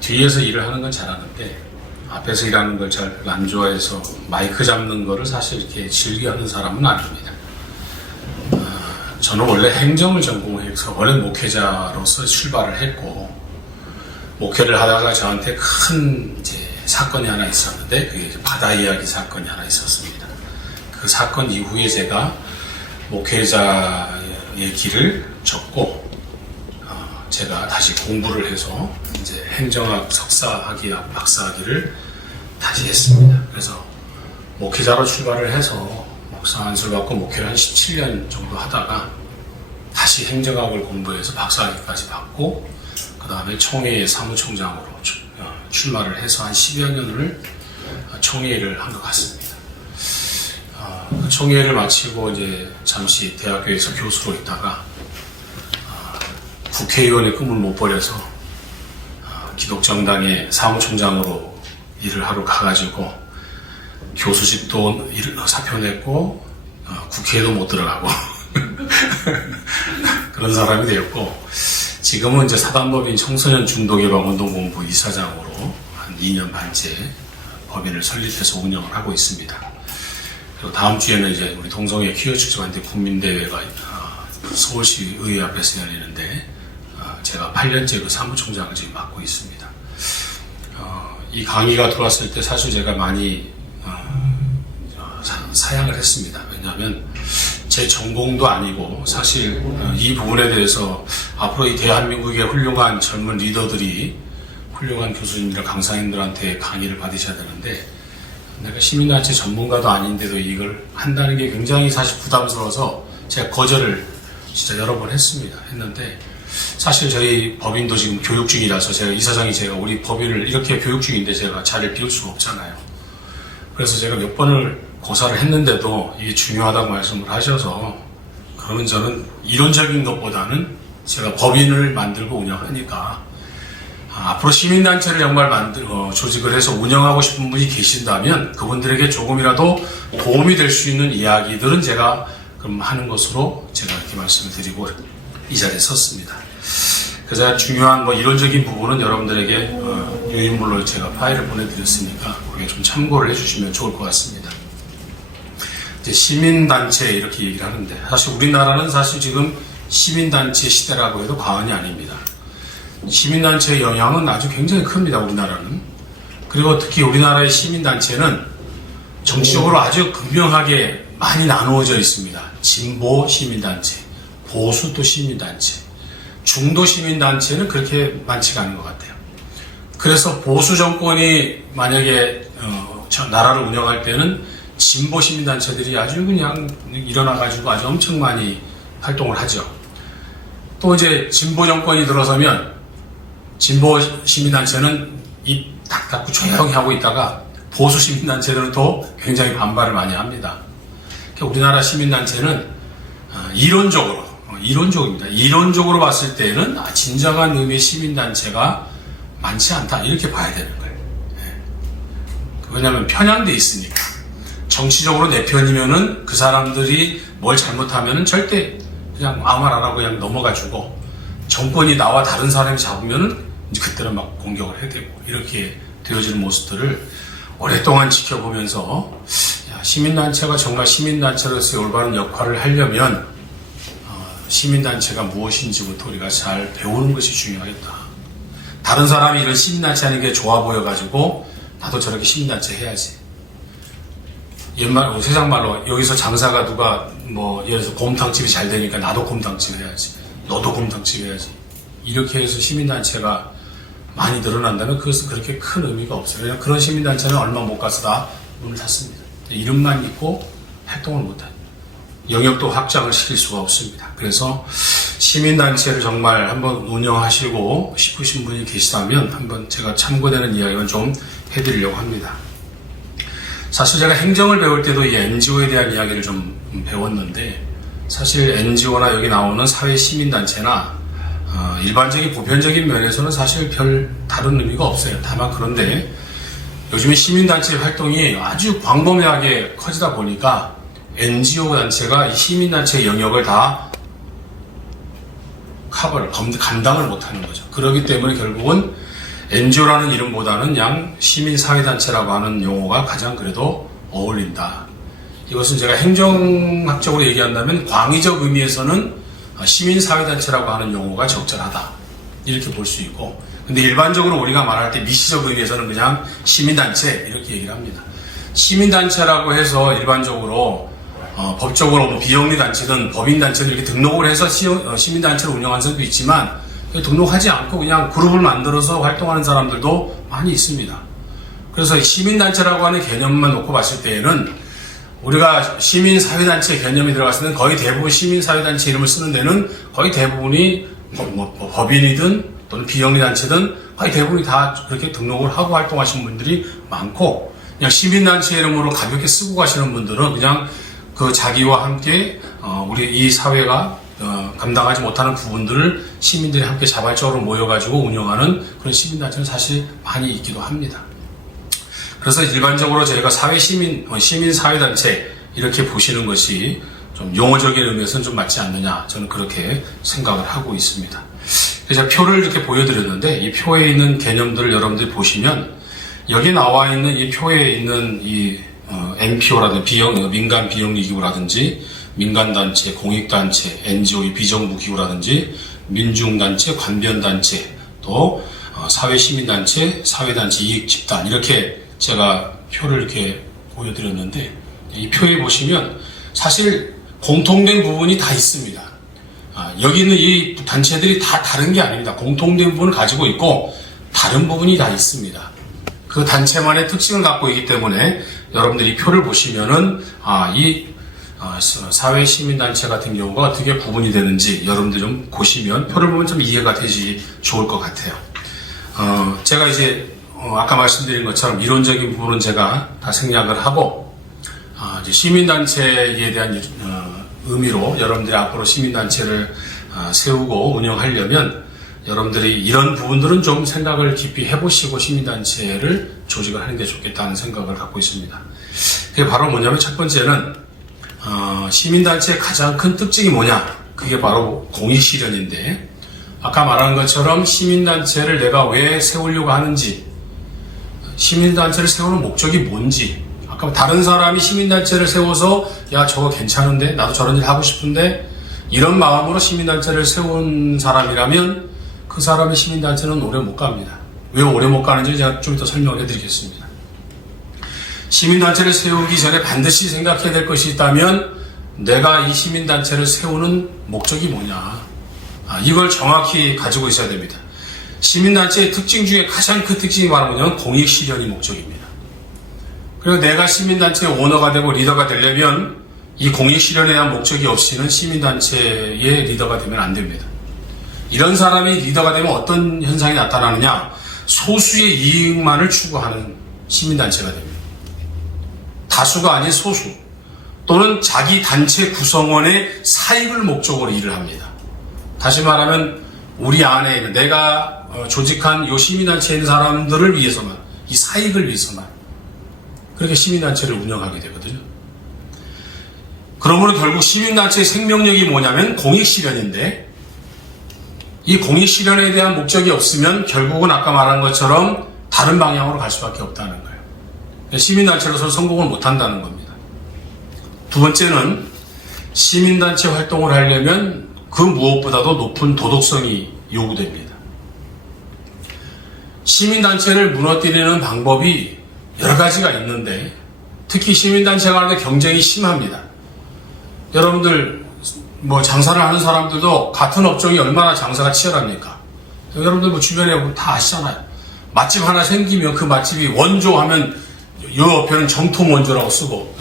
뒤에서 일을 하는 건 잘하는데 앞에서 일하는 걸 잘 안 좋아해서 마이크 잡는 거를 사실 이렇게 즐겨하는 사람은 아닙니다. 저는 원래 행정을 전공해서 원래 목회자로서 출발을 했고, 목회를 하다가 저한테 큰 이제 사건이 하나 있었는데 그게 바다 이야기 사건이 하나 있었습니다. 그 사건 이후에 제가 목회자의 길을 접고 제가 다시 공부를 해서 이제 행정학 석사학위학 박사학위를 다시 했습니다. 그래서 목회자로 출발을 해서 목사 안수를 받고 목회를 한 17년 정도 하다가 다시 행정학을 공부해서 박사학위까지 받고 그 다음에 총회 사무총장으로 출마를 해서 한 10여 년을 총회를 한 것 같습니다. 그 총회를 마치고 이제 잠시 대학교에서 교수로 있다가 국회의원의 꿈을 못 버려서 기독정당의 사무총장으로 일을 하러 가가지고 교수직도 사표 냈고 국회에도 못 들어가고 그런 사람이 되었고, 지금은 이제 사단법인 청소년 중도개방운동본부 이사장으로 한 2년 반째 법인을 설립해서 운영을 하고 있습니다. 그리고 다음 주에는 이제 우리 동성애 퀴어 축제반대 국민대회가 서울시 의회 앞에서 열리는데 제가 8년째 그 사무총장을 지금 맡고 있습니다. 이 강의가 들어왔을 때 사실 제가 많이 사양을 했습니다. 왜냐하면 제 전공도 아니고 사실 이 부분에 대해서 앞으로 이 대한민국의 훌륭한 젊은 리더들이 훌륭한 교수님들, 강사님들한테 강의를 받으셔야 되는데, 내가 시민단체 전문가도 아닌데도 이걸 한다는 게 굉장히 사실 부담스러워서 제가 거절을 진짜 여러 번 했는데, 사실 저희 법인도 지금 교육 중이라서 제가 우리 법인을 이렇게 교육 중인데 제가 자리를 비울 수가 없잖아요. 그래서 제가 몇 번을 고사를 했는데도 이게 중요하다고 말씀을 하셔서, 그러면 저는 이론적인 것보다는 제가 법인을 만들고 운영하니까 앞으로 시민단체를 정말 조직을 해서 운영하고 싶은 분이 계신다면 그분들에게 조금이라도 도움이 될 수 있는 이야기들은 제가 그럼 하는 것으로 제가 이렇게 말씀을 드리고 이 자리에 섰습니다. 그래서 중요한 이론적인 부분은 여러분들에게 유인물로 제가 파일을 보내드렸으니까 거기에 좀 참고를 해주시면 좋을 것 같습니다. 이제 시민단체 이렇게 얘기를 하는데, 사실 우리나라는 사실 지금 시민단체 시대라고 해도 과언이 아닙니다. 시민단체의 영향은 아주 굉장히 큽니다, 우리나라는. 그리고 특히 우리나라의 시민단체는 정치적으로 아주 극명하게 많이 나누어져 있습니다. 진보 시민단체, 보수 또 시민단체, 중도 시민단체는 그렇게 많지가 않은 것 같아요. 그래서 보수 정권이 만약에 나라를 운영할 때는 진보 시민단체들이 아주 그냥 일어나가지고 아주 엄청 많이 활동을 하죠. 또 이제 진보 정권이 들어서면 진보 시민단체는 입 딱 닫고 조용히 하고 있다가 보수 시민단체들은 또 굉장히 반발을 많이 합니다. 그러니까 우리나라 시민단체는 이론적입니다. 이론적으로 봤을 때는 진정한 의미의 시민단체가 많지 않다, 이렇게 봐야 되는 거예요. 왜냐하면 편향돼 있으니까. 정치적으로 내 편이면은 그 사람들이 뭘 잘못하면은 절대 그냥 아무 말 안 하고 그냥 넘어가주고, 정권이 나와 다른 사람이 잡으면은 이제 그때는 막 공격을 해대고, 이렇게 되어지는 모습들을 오랫동안 지켜보면서 시민단체가 정말 시민단체로서의 올바른 역할을 하려면 시민단체가 무엇인지부터 우리가 잘 배우는 것이 중요하겠다. 다른 사람이 이런 시민단체 하는 게 좋아 보여가지고 나도 저렇게 시민단체 해야지. 세상말로 여기서 장사가 누가 예를 들어서 곰탕집이 잘 되니까 나도 곰탕집 해야지, 너도 곰탕집 해야지, 이렇게 해서 시민단체가 많이 늘어난다면 그것은 그렇게 큰 의미가 없어요. 그냥 그런 시민단체는 얼마 못 가서 다 문을 닫습니다. 이름만 있고 활동을 못합니다. 영역도 확장을 시킬 수가 없습니다. 그래서 시민단체를 정말 한번 운영하시고 싶으신 분이 계시다면 한번 제가 참고되는 이야기를 좀 해드리려고 합니다. 사실 제가 행정을 배울 때도 이 NGO에 대한 이야기를 좀 배웠는데, 사실 NGO나 여기 나오는 사회시민단체나 일반적인 보편적인 면에서는 사실 별 다른 의미가 없어요. 다만 그런데 요즘에 시민단체 활동이 아주 광범위하게 커지다 보니까 NGO 단체가 이 시민단체의 영역을 다 감당을 못하는 거죠. 그렇기 때문에 결국은 NGO라는 이름보다는 그냥 시민사회단체라고 하는 용어가 가장 그래도 어울린다. 이것은 제가 행정학적으로 얘기한다면 광의적 의미에서는 시민사회단체라고 하는 용어가 적절하다. 이렇게 볼 수 있고, 근데 일반적으로 우리가 말할 때 미시적 의미에서는 그냥 시민단체 이렇게 얘기를 합니다. 시민단체라고 해서 일반적으로 법적으로 뭐 비영리단체든 법인단체든 이렇게 등록을 해서 시민단체를 운영하는 사람도 있지만 등록하지 않고 그냥 그룹을 만들어서 활동하는 사람들도 많이 있습니다. 그래서 시민단체라고 하는 개념만 놓고 봤을 때에는 우리가 시민사회단체 개념이 들어갔을 때는 거의 대부분 시민사회단체 이름을 쓰는 데는 거의 대부분이 뭐 법인이든 또는 비영리단체든 거의 대부분이 다 그렇게 등록을 하고 활동하시는 분들이 많고, 그냥 시민단체 이름으로 가볍게 쓰고 가시는 분들은 그냥 그 자기와 함께 우리 이 사회가 감당하지 못하는 부분들을 시민들이 함께 자발적으로 모여가지고 운영하는 그런 시민단체는 사실 많이 있기도 합니다. 그래서 일반적으로 저희가 시민사회단체 이렇게 보시는 것이 좀 용어적인 의미에서는 좀 맞지 않느냐, 저는 그렇게 생각을 하고 있습니다. 그래서 표를 이렇게 보여드렸는데, 이 표에 있는 개념들을 여러분들이 보시면 여기 나와 있는 이 표에 있는 이 NPO라든지 민간 비영리기구라든지 민간단체, 공익단체, NGO, 비정부기구라든지 민중단체, 관변단체, 또 사회시민단체, 사회단체, 이익집단, 이렇게 제가 표를 이렇게 보여드렸는데, 이 표에 보시면 사실 공통된 부분이 다 있습니다. 여기 있는 이 단체들이 다 다른 게 아닙니다. 공통된 부분을 가지고 있고 다른 부분이 다 있습니다. 그 단체만의 특징을 갖고 있기 때문에 여러분들이 표를 보시면은 이 사회시민단체 같은 경우가 어떻게 구분이 되는지 여러분들 좀 보시면, 표를 보면 좀 이해가 되지 좋을 것 같아요. 제가 이제 아까 말씀드린 것처럼 이론적인 부분은 제가 다 생략을 하고, 이제 시민단체에 대한 의미로 여러분들이 앞으로 시민단체를 세우고 운영하려면 여러분들이 이런 부분들은 좀 생각을 깊이 해보시고 시민단체를 조직을 하는 게 좋겠다는 생각을 갖고 있습니다. 그게 바로 뭐냐면, 첫 번째는 시민단체의 가장 큰 특징이 뭐냐, 그게 바로 공익실현인데, 아까 말한 것처럼 시민단체를 내가 왜 세우려고 하는지, 시민단체를 세우는 목적이 뭔지, 아까 다른 사람이 시민단체를 세워서 야 저거 괜찮은데 나도 저런 일 하고 싶은데 이런 마음으로 시민단체를 세운 사람이라면 그 사람의 시민단체는 오래 못 갑니다. 왜 오래 못 가는지 제가 좀 이따 설명을 해드리겠습니다. 시민단체를 세우기 전에 반드시 생각해야 될 것이 있다면, 내가 이 시민단체를 세우는 목적이 뭐냐, 이걸 정확히 가지고 있어야 됩니다. 시민단체의 특징 중에 가장 큰 특징이 바로 뭐냐면 공익실현이 목적입니다. 그리고 내가 시민단체의 오너가 되고 리더가 되려면 이 공익실현에 대한 목적이 없이는 시민단체의 리더가 되면 안 됩니다. 이런 사람이 리더가 되면 어떤 현상이 나타나느냐, 소수의 이익만을 추구하는 시민단체가 됩니다. 다수가 아닌 소수, 또는 자기 단체 구성원의 사익을 목적으로 일을 합니다. 다시 말하면 우리 안에 있는 내가 조직한 이 시민단체에 있는 사람들을 위해서만, 이 사익을 위해서만 그렇게 시민단체를 운영하게 되거든요. 그러므로 결국 시민단체의 생명력이 뭐냐면 공익실현인데, 이 공익실현에 대한 목적이 없으면 결국은 아까 말한 것처럼 다른 방향으로 갈 수밖에 없다는 거예요. 시민단체로서 성공을 못한다는 겁니다. 두 번째는 시민단체 활동을 하려면 그 무엇보다도 높은 도덕성이 요구됩니다. 시민단체를 무너뜨리는 방법이 여러 가지가 있는데, 특히 시민단체가 하는데 경쟁이 심합니다. 여러분들 뭐 장사를 하는 사람들도 같은 업종이 얼마나 장사가 치열합니까? 여러분들 뭐 주변에 다 아시잖아요. 맛집 하나 생기면 그 맛집이 원조하면 요 옆에는 정통 원조라고 쓰고,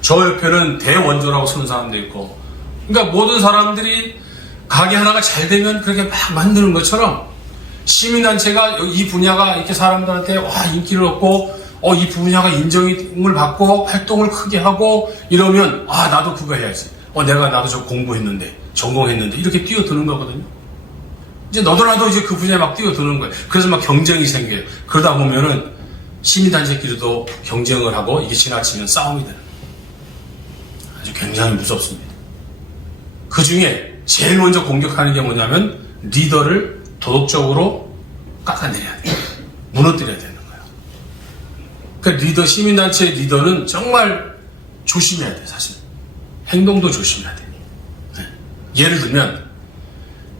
저 옆에는 대원조라고 쓰는 사람도 있고, 그러니까 모든 사람들이 가게 하나가 잘 되면 그렇게 막 만드는 것처럼 시민단체가 이 분야가 이렇게 사람들한테 인기를 얻고 이 분야가 인정을 받고 활동을 크게 하고 이러면 나도 그거 해야지. 나도 저 공부했는데 전공했는데 이렇게 뛰어드는 거거든요. 이제 너도나도 이제 그 분야에 막 뛰어드는 거예요. 그래서 막 경쟁이 생겨요. 그러다 보면은 시민단체끼리도 경쟁을 하고 이게 지나치면 싸움이 되는 거예요. 아주 굉장히 무섭습니다. 그 중에 제일 먼저 공격하는 게 뭐냐면 리더를 도덕적으로 깎아내려야 돼요. 무너뜨려야 되는 거예요. 그러니까 시민단체 리더는 정말 조심해야 돼요, 사실. 행동도 조심해야 돼요. 네. 예를 들면,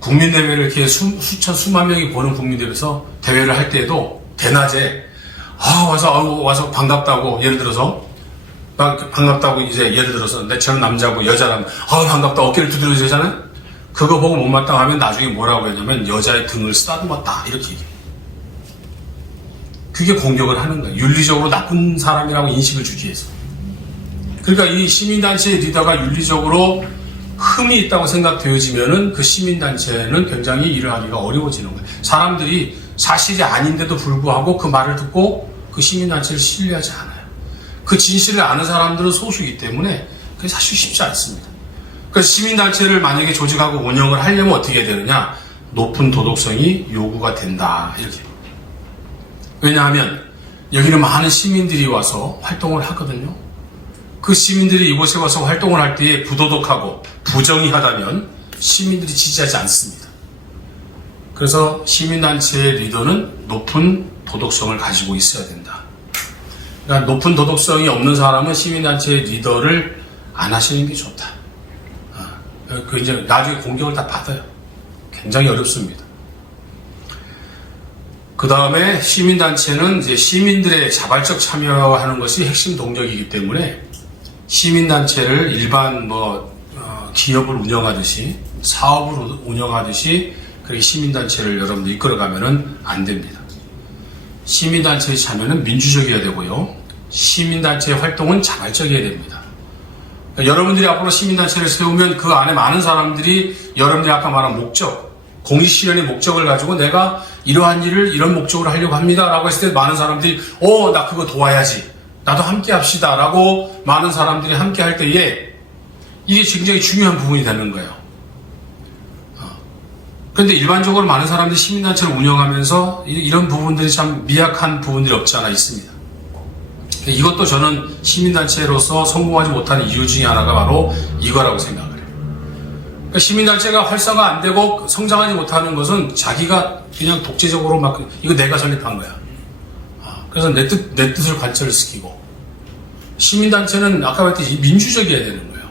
국민대회를 이렇게 수만 명이 보는 국민대회에서 대회를 할 때에도 대낮에, 와서 반갑다고, 예를 들어서, 반갑다고 이제 예를 들어서 내처럼 남자고 여자라면, 반갑다, 어깨를 두드려 주잖아요? 그거 보고 못마땅하면 나중에 뭐라고 했냐면, 여자의 등을 쓰다듬었다, 이렇게 얘기해요. 그게 공격을 하는 거예요. 윤리적으로 나쁜 사람이라고 인식을 주기 위해서. 그러니까 이 시민단체 리더가 윤리적으로 흠이 있다고 생각되어지면은 그 시민단체는 굉장히 일을 하기가 어려워지는 거예요. 사람들이 사실이 아닌데도 불구하고 그 말을 듣고 그 시민단체를 신뢰하지 않아요. 그 진실을 아는 사람들은 소수이기 때문에 그게 사실 쉽지 않습니다. 그래서 시민단체를 만약에 조직하고 운영을 하려면 어떻게 해야 되느냐? 높은 도덕성이 요구가 된다. 이렇게. 왜냐하면 여기는 많은 시민들이 와서 활동을 하거든요. 그 시민들이 이곳에 와서 활동을 할 때에 부도덕하고 부정의하다면 시민들이 지지하지 않습니다. 그래서 시민단체의 리더는 높은 도덕성을 가지고 있어야 된다. 그러니까 높은 도덕성이 없는 사람은 시민단체의 리더를 안 하시는 게 좋다. 그 이제 나중에 공격을 다 받아요. 굉장히 어렵습니다. 그 다음에 시민단체는 이제 시민들의 자발적 참여하는 것이 핵심 동력이기 때문에 시민단체를 일반 기업을 운영하듯이 사업을 운영하듯이 그렇게 시민단체를 여러분들 이끌어가면은 안 됩니다. 시민단체의 참여는 민주적이어야 되고요. 시민단체의 활동은 자발적이어야 됩니다. 그러니까 여러분들이 앞으로 시민단체를 세우면 그 안에 많은 사람들이 여러분들이 아까 말한 목적, 공익실현의 목적을 가지고 내가 이러한 일을 이런 목적으로 하려고 합니다 라고 했을 때 많은 사람들이 나 그거 도와야지, 나도 함께 합시다 라고 많은 사람들이 함께 할 때에 이게 굉장히 중요한 부분이 되는 거예요. 그런데 일반적으로 많은 사람들이 시민단체를 운영하면서 이런 부분들이 참 미약한 부분들이 없지 않아 있습니다. 이것도 저는 시민단체로서 성공하지 못하는 이유 중에 하나가 바로 이거라고 생각을 해요. 그러니까 시민단체가 활성화 안 되고 성장하지 못하는 것은 자기가 그냥 독재적으로 막 이거 내가 설립한 거야. 그래서 내 뜻을 관철시키고, 시민단체는 아까 말했듯이 민주적이어야 되는 거예요.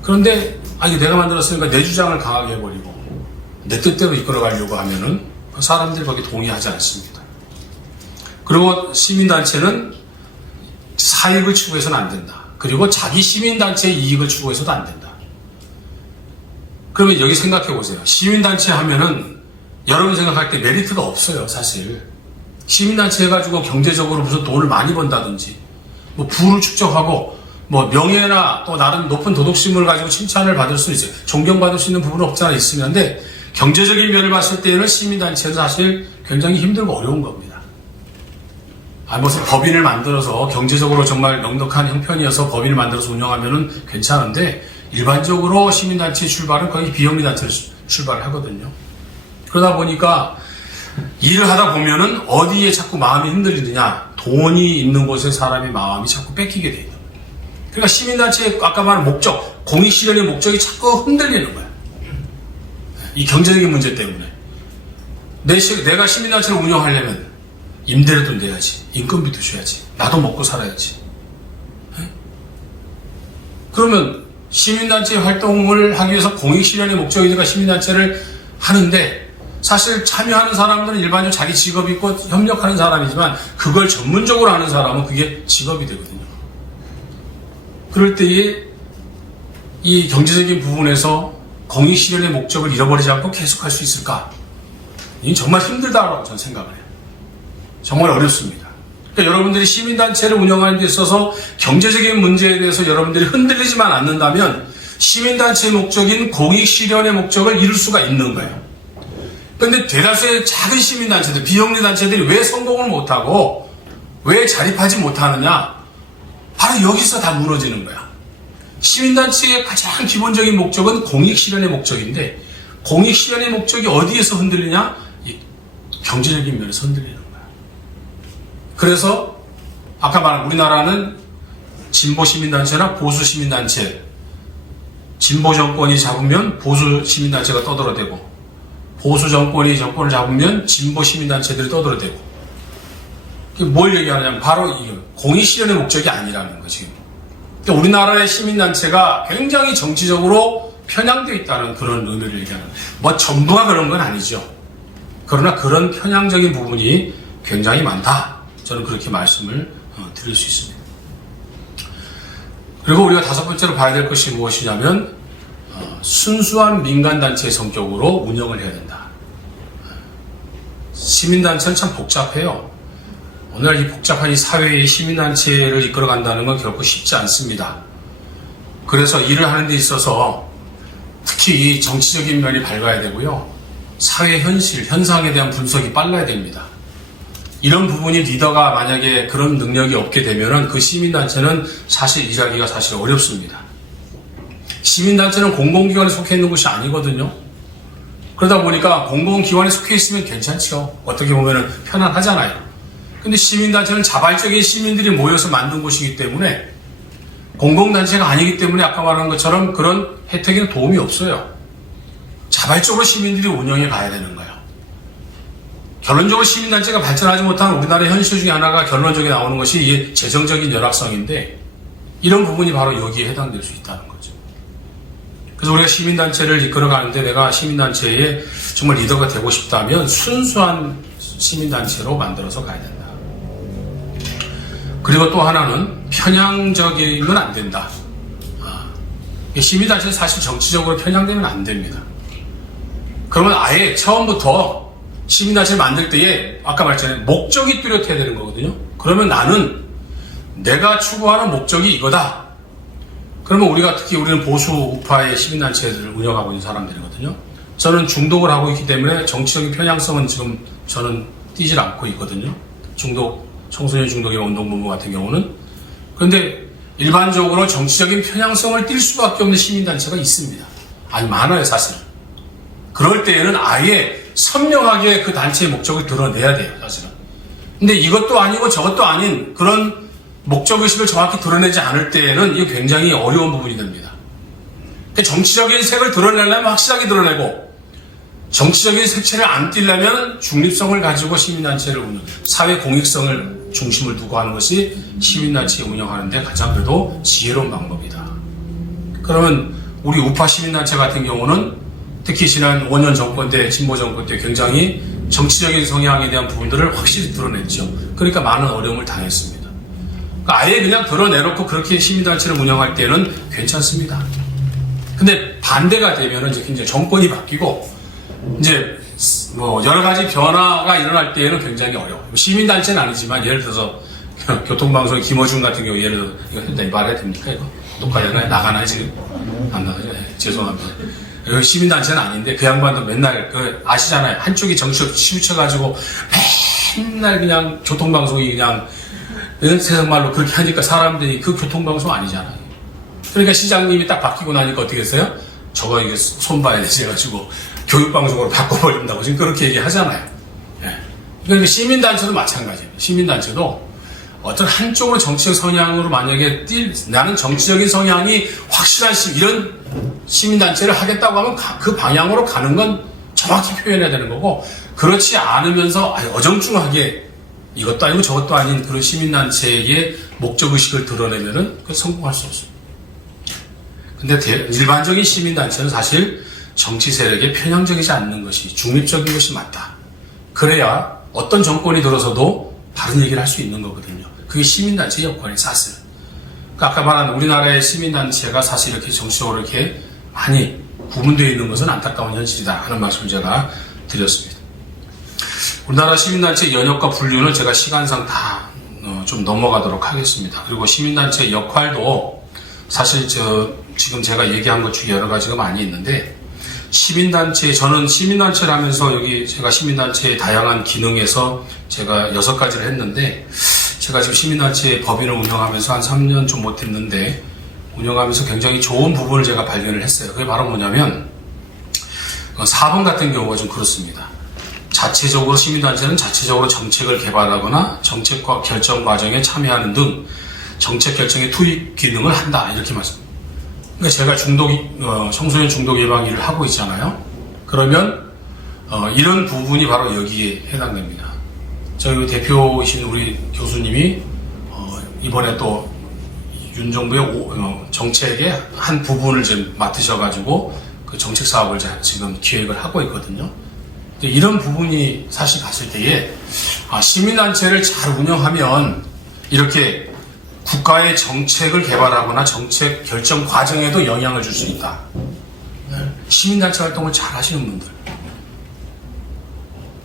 그런데 이거 내가 만들었으니까 내 주장을 강하게 해버리고 내 뜻대로 이끌어가려고 하면은 사람들이 거기 동의하지 않습니다. 그리고 시민단체는 사익을 추구해서는 안 된다. 그리고 자기 시민단체의 이익을 추구해서도 안 된다. 그러면 여기 생각해 보세요. 시민단체 하면은 여러분 생각할 때 메리트가 없어요, 사실. 시민단체 해가지고 경제적으로 무슨 돈을 많이 번다든지, 부를 축적하고, 명예나 또 나름 높은 도덕심을 가지고 칭찬을 받을 수 있어요. 존경받을 수 있는 부분은 없잖아, 있으면. 근데 경제적인 면을 봤을 때는 시민단체는 사실 굉장히 힘들고 어려운 겁니다. 무슨 법인을 만들어서 경제적으로 정말 넉넉한 형편이어서 법인을 만들어서 운영하면은 괜찮은데, 일반적으로 시민단체의 출발은 거의 비영리단체로 출발을 하거든요. 그러다 보니까 일을 하다 보면은 어디에 자꾸 마음이 흔들리느냐, 돈이 있는 곳에 사람의 마음이 자꾸 뺏기게 돼요. 그러니까 시민단체의 아까 말한 목적, 공익실현의 목적이 자꾸 흔들리는 거야. 이 경제적인 문제 때문에. 내가 시민단체를 운영하려면 임대료도 내야지, 인건비도 줘야지, 나도 먹고 살아야지. 그러면 시민단체 활동을 하기 위해서 공익실현의 목적이니까 시민단체를 하는데, 사실 참여하는 사람들은 일반적으로 자기 직업이 있고 협력하는 사람이지만 그걸 전문적으로 하는 사람은 그게 직업이 되거든요. 그럴 때에 이 경제적인 부분에서 공익실현의 목적을 잃어버리지 않고 계속할 수 있을까? 이건 정말 힘들다고 저는 생각을 해요. 정말 어렵습니다. 그러니까 여러분들이 시민단체를 운영하는 데 있어서 경제적인 문제에 대해서 여러분들이 흔들리지만 않는다면 시민단체의 목적인 공익실현의 목적을 이룰 수가 있는 거예요. 그런데 대다수의 작은 시민단체들, 비영리단체들이 왜 성공을 못하고 왜 자립하지 못하느냐? 바로 여기서 다 무너지는 거야. 시민단체의 가장 기본적인 목적은 공익실현의 목적인데, 공익실현의 목적이 어디에서 흔들리냐? 이 경제적인 면에서 흔들리는 거야. 그래서 아까 말한 우리나라는 진보 시민단체나 보수 시민단체, 진보 정권이 잡으면 보수 시민단체가 떠들어대고, 보수 정권이 정권을 잡으면 진보 시민단체들이 떠들어대고, 뭘 얘기하냐면 바로 이 공익 실현의 목적이 아니라는 거지. 그러니까 우리나라의 시민단체가 굉장히 정치적으로 편향되어 있다는 그런 의미를 얘기하는, 뭐 전부가 그런 건 아니죠. 그러나 그런 편향적인 부분이 굉장히 많다. 저는 그렇게 말씀을 드릴 수 있습니다. 그리고 우리가 다섯 번째로 봐야 될 것이 무엇이냐면 순수한 민간단체의 성격으로 운영을 해야 된다. 시민단체는 참 복잡해요. 오늘 이 복잡한 이 사회의 시민단체를 이끌어간다는 건 결코 쉽지 않습니다. 그래서 일을 하는 데 있어서 특히 이 정치적인 면이 밝아야 되고요. 사회 현실, 현상에 대한 분석이 빨라야 됩니다. 이런 부분이 리더가 만약에 그런 능력이 없게 되면은 그 시민단체는 사실 일하기가 사실 어렵습니다. 시민단체는 공공기관에 속해 있는 것이 아니거든요. 그러다 보니까 공공기관에 속해 있으면 괜찮죠. 어떻게 보면은 편안하잖아요. 근데 시민단체는 자발적인 시민들이 모여서 만든 곳이기 때문에 공공단체가 아니기 때문에 아까 말한 것처럼 그런 혜택에는 도움이 없어요. 자발적으로 시민들이 운영해 가야 되는 거예요. 결론적으로 시민단체가 발전하지 못한 우리나라의 현실 중에 하나가 결론적으로 나오는 것이 이 재정적인 열악성인데 이런 부분이 바로 여기에 해당될 수 있다는 거죠. 그래서 우리가 시민단체를 이끌어가는데 내가 시민단체의 정말 리더가 되고 싶다면 순수한 시민단체로 만들어서 가야 된다. 그리고 또 하나는 편향적이면 안 된다. 시민단체는 사실 정치적으로 편향되면 안 됩니다. 그러면 아예 처음부터 시민단체를 만들 때에 아까 말했잖아요. 목적이 뚜렷해야 되는 거거든요. 그러면 나는 내가 추구하는 목적이 이거다. 그러면 특히 우리는 보수 우파의 시민단체들을 운영하고 있는 사람들이거든요. 저는 중독을 하고 있기 때문에 정치적인 편향성은 지금 저는 띄질 않고 있거든요. 청소년 중독의 운동본부 같은 경우는. 그런데 일반적으로 정치적인 편향성을 띌 수밖에 없는 시민단체가 있습니다. 아니, 많아요, 사실은. 그럴 때에는 아예 선명하게 그 단체의 목적을 드러내야 돼요, 사실은. 근데 이것도 아니고 저것도 아닌 그런 목적의식을 정확히 드러내지 않을 때에는 이게 굉장히 어려운 부분이 됩니다. 그러니까 정치적인 색을 드러내려면 확실하게 드러내고 정치적인 색채를 안 띠려면 중립성을 가지고 시민단체를 사회 공익성을 중심을 두고 하는 것이 시민단체 운영하는데 가장 그래도 지혜로운 방법이다. 그러면 우리 우파 시민단체 같은 경우는 특히 지난 5년 정권 때, 진보 정권 때 굉장히 정치적인 성향에 대한 부분들을 확실히 드러냈죠. 그러니까 많은 어려움을 당했습니다. 그러니까 아예 그냥 드러내놓고 그렇게 시민단체를 운영할 때는 괜찮습니다. 근데 반대가 되면은 이제 정권이 바뀌고 이제 뭐 여러 가지 변화가 일어날 때에는 굉장히 어려워요. 시민단체는 아니지만 예를 들어서 교통방송 김어준 같은 경우 예를 들어서 이거 일단 말해야 됩니까? 이거 녹화되나요? 나가나요 지금? 안 나가죠? 네, 죄송합니다. 시민단체는 아닌데 그 양반도 맨날 아시잖아요. 한쪽이 정치적 치우쳐가지고 맨날 그냥 교통방송이 그냥 세상 말로 그렇게 하니까 사람들이 그 교통방송 아니잖아요. 그러니까 시장님이 딱 바뀌고 나니까 어떻게 했어요? 저거 이게 손봐야 되지 해가지고 교육방송으로 바꿔버린다고 지금 그렇게 얘기하잖아요. 예. 그러니까 시민단체도 마찬가지예요. 시민단체도 어떤 한쪽으로 정치적 성향으로 만약에 나는 정치적인 성향이 확실한 이런 시민단체를 하겠다고 하면 그 방향으로 가는 건 정확히 표현해야 되는 거고 그렇지 않으면서 어정중하게 이것도 아니고 저것도 아닌 그런 시민단체의 목적의식을 드러내면은 성공할 수 없습니다. 근데 일반적인 시민단체는 사실 정치 세력에 편향적이지 않는 것이 중립적인 것이 맞다. 그래야 어떤 정권이 들어서도 바른 얘기를 할 수 있는 거거든요. 그게 시민단체 역할이 사실. 그러니까 아까 말한 우리나라의 시민단체가 사실 이렇게 정치적으로 이렇게 많이 구분되어 있는 것은 안타까운 현실이다 하는 말씀을 제가 드렸습니다. 우리나라 시민단체 연역과 분류는 제가 시간상 다 좀 넘어가도록 하겠습니다. 그리고 시민단체 역할도 사실 지금 제가 얘기한 것 중에 여러 가지가 많이 있는데 저는 시민단체를 하면서 여기 제가 시민단체의 다양한 기능에서 제가 6가지를 했는데 제가 지금 시민단체 법인을 운영하면서 한 3년 좀 못했는데 운영하면서 굉장히 좋은 부분을 제가 발견을 했어요. 그게 바로 뭐냐면 4번 같은 경우가 좀 그렇습니다. 시민단체는 자체적으로 정책을 개발하거나 정책과 결정 과정에 참여하는 등 정책 결정의 투입 기능을 한다 이렇게 말씀합니다. 그러니까 제가 청소년 중독 예방 일을 하고 있잖아요. 그러면 이런 부분이 바로 여기에 해당됩니다. 저희 대표이신 우리 교수님이 이번에 또 윤정부의 정책의 한 부분을 지금 맡으셔가지고 그 정책 사업을 지금 기획을 하고 있거든요. 이런 부분이 사실 봤을 때에 시민단체를 잘 운영하면 이렇게 국가의 정책을 개발하거나 정책 결정 과정에도 영향을 줄 수 있다. 시민단체 활동을 잘 하시는 분들.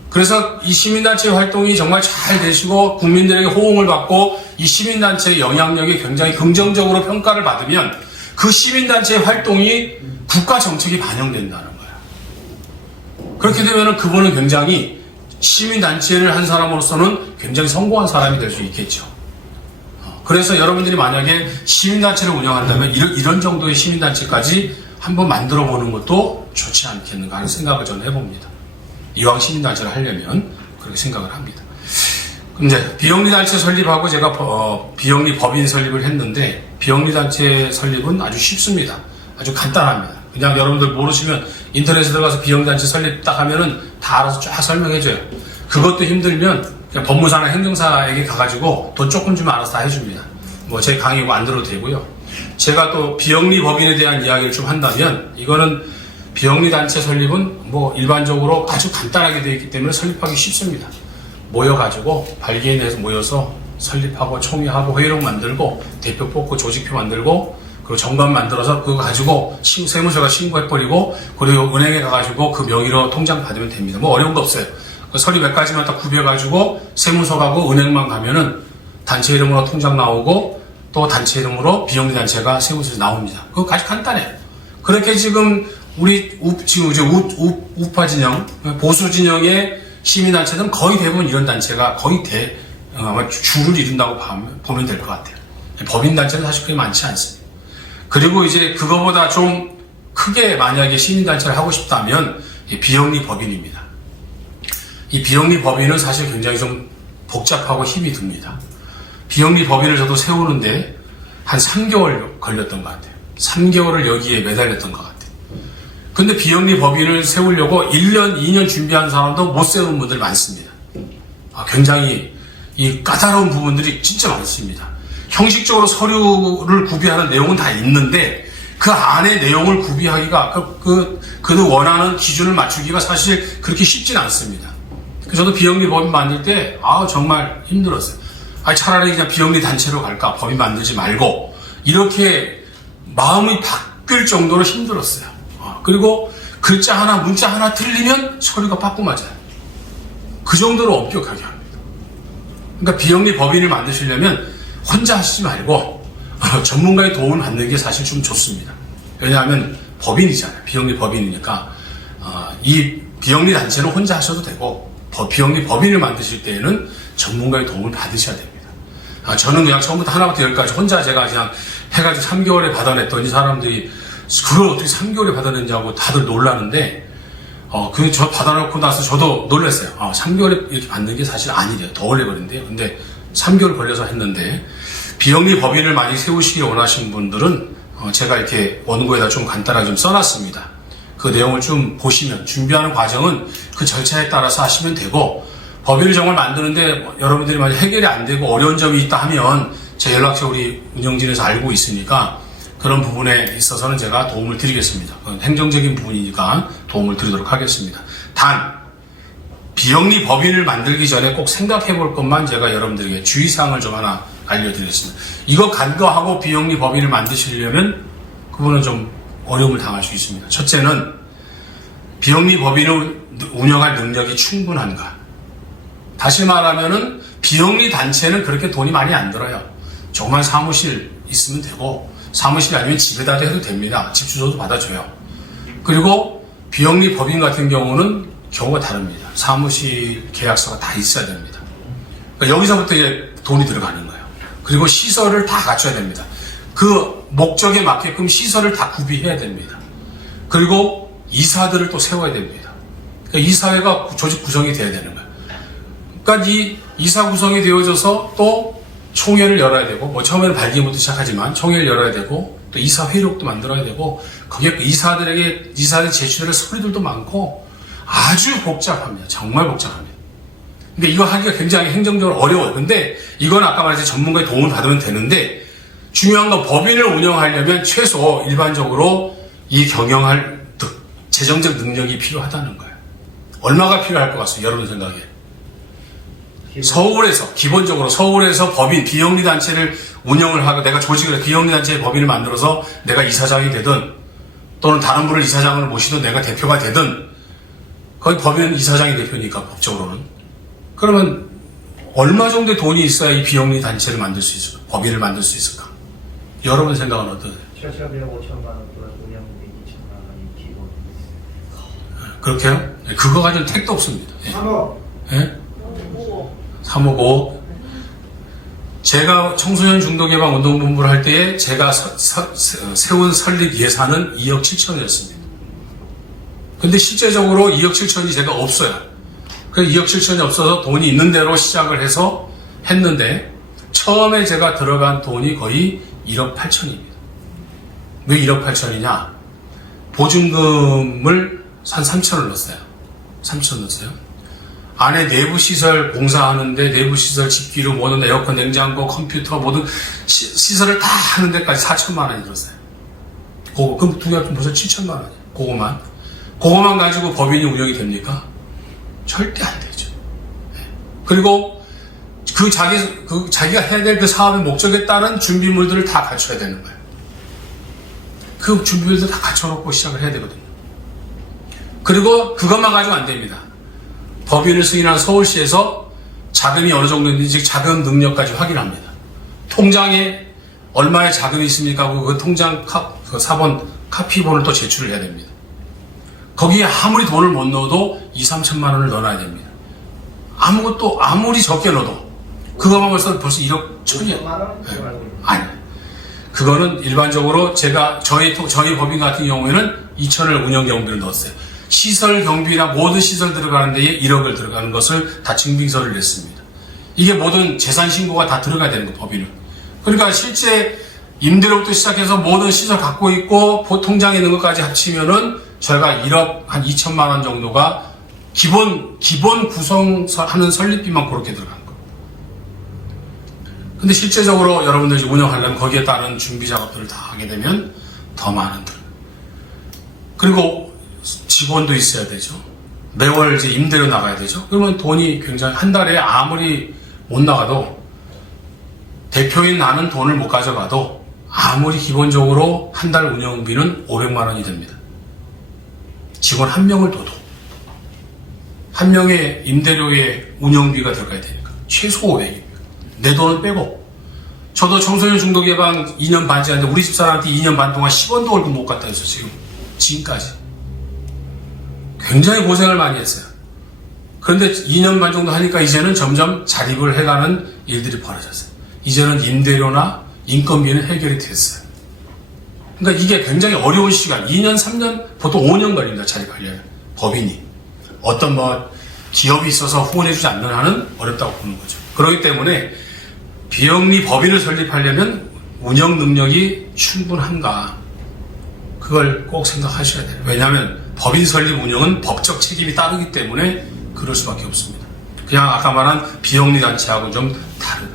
그래서 이 시민단체 활동이 정말 잘 되시고 국민들에게 호응을 받고 이 시민단체의 영향력이 굉장히 긍정적으로 평가를 받으면 그 시민단체의 활동이 국가 정책이 반영된다는 거예요. 그렇게 되면 그분은 굉장히 시민단체를 한 사람으로서는 굉장히 성공한 사람이 될 수 있겠죠. 그래서 여러분들이 만약에 시민단체를 운영한다면 이런 정도의 시민단체까지 한번 만들어 보는 것도 좋지 않겠는가 하는 생각을 저는 해봅니다. 이왕 시민단체를 하려면 그렇게 생각을 합니다. 이제 비영리단체 설립하고 제가 비영리 법인 설립을 했는데 비영리단체 설립은 아주 쉽습니다. 아주 간단합니다. 그냥 여러분들 모르시면 인터넷에 들어가서 비영리단체 설립 딱 하면은 다 알아서 쫙 설명해줘요. 그것도 힘들면 그냥 법무사나 행정사에게 가가지고 돈 조금 주면 알아서 다 해줍니다. 뭐 제 강의 안 들어도 되고요. 제가 또 비영리 법인에 대한 이야기를 좀 한다면 이거는 비영리단체 설립은 뭐 일반적으로 아주 간단하게 되어 있기 때문에 설립하기 쉽습니다. 모여가지고 발기인에서 모여서 설립하고 총회하고 회의록 만들고 대표 뽑고 조직표 만들고 그리고 정관 만들어서 그거 가지고 세무서가 신고해버리고 그리고 은행에 가가지고 그 명의로 통장 받으면 됩니다. 뭐 어려운 거 없어요. 서류 몇 가지만 딱 구비해가지고 세무서 가고 은행만 가면은 단체 이름으로 통장 나오고 또 단체 이름으로 비영리단체가 세무서에서 나옵니다. 그거 아주 간단해요. 그렇게 지금 우리 우파 진영, 보수 진영의 시민단체는 거의 대부분 이런 단체가 거의 아마 주를 이룬다고 보면 될 것 같아요. 법인단체는 사실 그렇게 많지 않습니다. 그리고 이제 그거보다 좀 크게 만약에 시민단체를 하고 싶다면 비영리 법인입니다. 이 비영리 법인은 사실 굉장히 좀 복잡하고 힘이 듭니다. 비영리 법인을 저도 세우는데 한 3개월 걸렸던 것 같아요. 3개월을 여기에 매달렸던 것 같아요. 근데 비영리 법인을 세우려고 1년, 2년 준비한 사람도 못 세우는 분들 많습니다. 굉장히 이 까다로운 부분들이 진짜 많습니다. 형식적으로 서류를 구비하는 내용은 다 있는데 그 안에 내용을 구비하기가 그 원하는 기준을 맞추기가 사실 그렇게 쉽진 않습니다. 저도 비영리 법인 만들 때 정말 힘들었어요. 차라리 그냥 비영리 단체로 갈까 법인 만들지 말고 이렇게 마음이 바뀔 정도로 힘들었어요. 그리고 글자 하나 문자 하나 틀리면 서류가 빠꾸 맞아요. 그 정도로 엄격하게 합니다. 그러니까 비영리 법인을 만드시려면 혼자 하시지 말고 전문가의 도움을 받는 게 사실 좀 좋습니다. 왜냐하면 법인이잖아요. 비영리 법인이니까 이 비영리 단체는 혼자 하셔도 되고 비영리 법인을 만드실 때에는 전문가의 도움을 받으셔야 됩니다. 저는 그냥 처음부터 하나부터 열까지 혼자 제가 그냥 해가지고 3개월에 받아냈더니 사람들이 그걸 어떻게 3개월에 받아냈냐고 다들 놀라는데 저 받아놓고 나서 저도 놀랐어요. 3개월에 이렇게 받는 게 사실 아니래요. 더 오래 걸린대요. 근데 3개월 걸려서 했는데 비영리 법인을 많이 세우시길 원하시는 분들은 제가 이렇게 원고에다 좀 간단하게 좀 써놨습니다. 그 내용을 좀 보시면 준비하는 과정은 그 절차에 따라서 하시면 되고 법인을 정말 만드는데 여러분들이 만약 해결이 안 되고 어려운 점이 있다 하면 제 연락처 우리 운영진에서 알고 있으니까 그런 부분에 있어서는 제가 도움을 드리겠습니다. 행정적인 부분이니까 도움을 드리도록 하겠습니다. 단 비영리 법인을 만들기 전에 꼭 생각해 볼 것만 제가 여러분들에게 주의사항을 좀 하나 알려드리겠습니다. 이거 간과하고 비영리 법인을 만드시려면 그분은 좀 어려움을 당할 수 있습니다. 첫째는 비영리 법인을 운영할 능력이 충분한가. 다시 말하면은 비영리 단체는 그렇게 돈이 많이 안 들어요. 조그만 사무실 있으면 되고 사무실이 아니면 집에다도 해도 됩니다. 집 주소도 받아줘요. 그리고 비영리 법인 같은 경우는 경우가 다릅니다. 사무실 계약서가 다 있어야 됩니다. 그러니까 여기서부터 이제 돈이 들어가는 거예요. 그리고 시설을 다 갖춰야 됩니다. 그 목적에 맞게끔 시설을 다 구비해야 됩니다. 그리고 이사들을 또 세워야 됩니다. 그러니까 이사회가 조직 구성이 돼야 되는 거예요. 그러니까 이 이사 구성이 되어져서 또 총회를 열어야 되고, 뭐 처음에는 발기부터 시작하지만 총회를 열어야 되고, 또 이사 회의록도 만들어야 되고, 거기에 이사들이 제출할 서류들도 많고 아주 복잡합니다. 정말 복잡합니다. 그러니까 이거 하기가 굉장히 행정적으로 어려워요. 근데 이건 아까 말했듯이 전문가의 도움을 받으면 되는데 중요한 건 법인을 운영하려면 최소 일반적으로 이 경영할 재정적 능력이 필요하다는 거예요. 얼마가 필요할 것 같습니다. 여러분 생각에. 서울에서 기본적으로 서울에서 법인 비영리 단체를 운영을 하고 내가 조직을 비영리 단체의 법인을 만들어서 내가 이사장이 되든 또는 다른 분을 이사장을 모시든 내가 대표가 되든 거기 법인 이사장이 대표니까 법적으로는 그러면 얼마 정도의 돈이 있어야 이 비영리 단체를 만들 수 있을까? 법인을 만들 수 있을까? 여러분 생각은 어떠세요? 최초에 5천만 원 또는 운영비 2천만 원이 기본. 그렇게요? 네, 그거 가지고는 택도 없습니다. 예. 3억. 예? 3억 5억. 제가 청소년 중독예방 운동본부를 할 때에 제가 세운 설립 예산은 2억 7천이었습니다. 근데 실제적으로 2억 7천이 제가 없어요. 그 2억 7천이 없어서 돈이 있는 대로 시작을 해서 했는데 처음에 제가 들어간 돈이 거의 1억 8천입니다. 왜 1억 8천이냐? 보증금을 한 3천을 넣었어요. 3천 넣었어요. 안에 내부 시설 공사하는데 내부 시설 집기로 모든 에어컨, 냉장고, 컴퓨터 모든 시설을 다 하는 데까지 4천만 원이 들었어요. 그럼 두 개가 벌써 7천만 원이에요. 그거만 가지고 법인이 운영이 됩니까? 절대 안 되죠. 그리고 자기가 해야 될 그 사업의 목적에 따른 준비물들을 다 갖춰야 되는 거예요. 그 준비물들 다 갖춰놓고 시작을 해야 되거든요. 그리고 그것만 가지고 안 됩니다. 법인을 승인한 서울시에서 자금이 어느 정도 있는지 자금 능력까지 확인합니다. 통장에 얼마의 자금이 있습니까? 그 통장 그 사본 카피본을 또 제출을 해야 됩니다. 거기에 아무리 돈을 못 넣어도 2, 3천만 원을 넣어놔야 됩니다. 아무리 적게 넣어도 그거만 벌써 1억 천이에요. 네. 아니, 그거는 일반적으로 저희 법인 같은 경우에는 2천을 운영 경비를 넣었어요. 시설 경비나 모든 시설 들어가는 데에 1억을 들어가는 것을 다 증빙서를 냈습니다. 이게 모든 재산 신고가 다 들어가야 되는 거 법인은. 그러니까 실제 임대료부터 시작해서 모든 시설 갖고 있고 통장에 있는 것까지 합치면은 저희가 1억 한 2천만 원 정도가 기본 구성하는 설립비만 그렇게 들어간 거. 근데 실제적으로 여러분들이 운영하려면 거기에 따른 준비 작업들을 다 하게 되면 더 많은 돈. 그리고 직원도 있어야 되죠. 매월 이제 임대료 나가야 되죠. 그러면 돈이 굉장히 한 달에 아무리 못 나가도 대표인 나는 돈을 못 가져가도 아무리 기본적으로 한 달 운영비는 500만 원이 됩니다. 직원 한 명을 둬도 한 명의 임대료에 운영비가 들어가야 되니까 최소 500입니다. 내 돈을 빼고 저도 청소년 중독 예방 2년 반째 하는데 우리 집사람한테 2년 반 동안 10원도 월급 못 갖다 줬어 지금까지. 굉장히 고생을 많이 했어요. 그런데 2년 반 정도 하니까 이제는 점점 자립을 해가는 일들이 벌어졌어요. 이제는 임대료나 인건비는 해결이 됐어요. 그러니까 이게 굉장히 어려운 시간, 2년, 3년, 보통 5년 걸립니다. 자립하려면. 법인이. 어떤 기업이 있어서 후원해주지 않는 한은 어렵다고 보는 거죠. 그렇기 때문에 비영리 법인을 설립하려면 운영 능력이 충분한가. 그걸 꼭 생각하셔야 돼요. 왜냐하면 법인 설립 운영은 법적 책임이 따르기 때문에 그럴 수밖에 없습니다. 그냥 아까 말한 비영리 단체하고는 좀 다르다.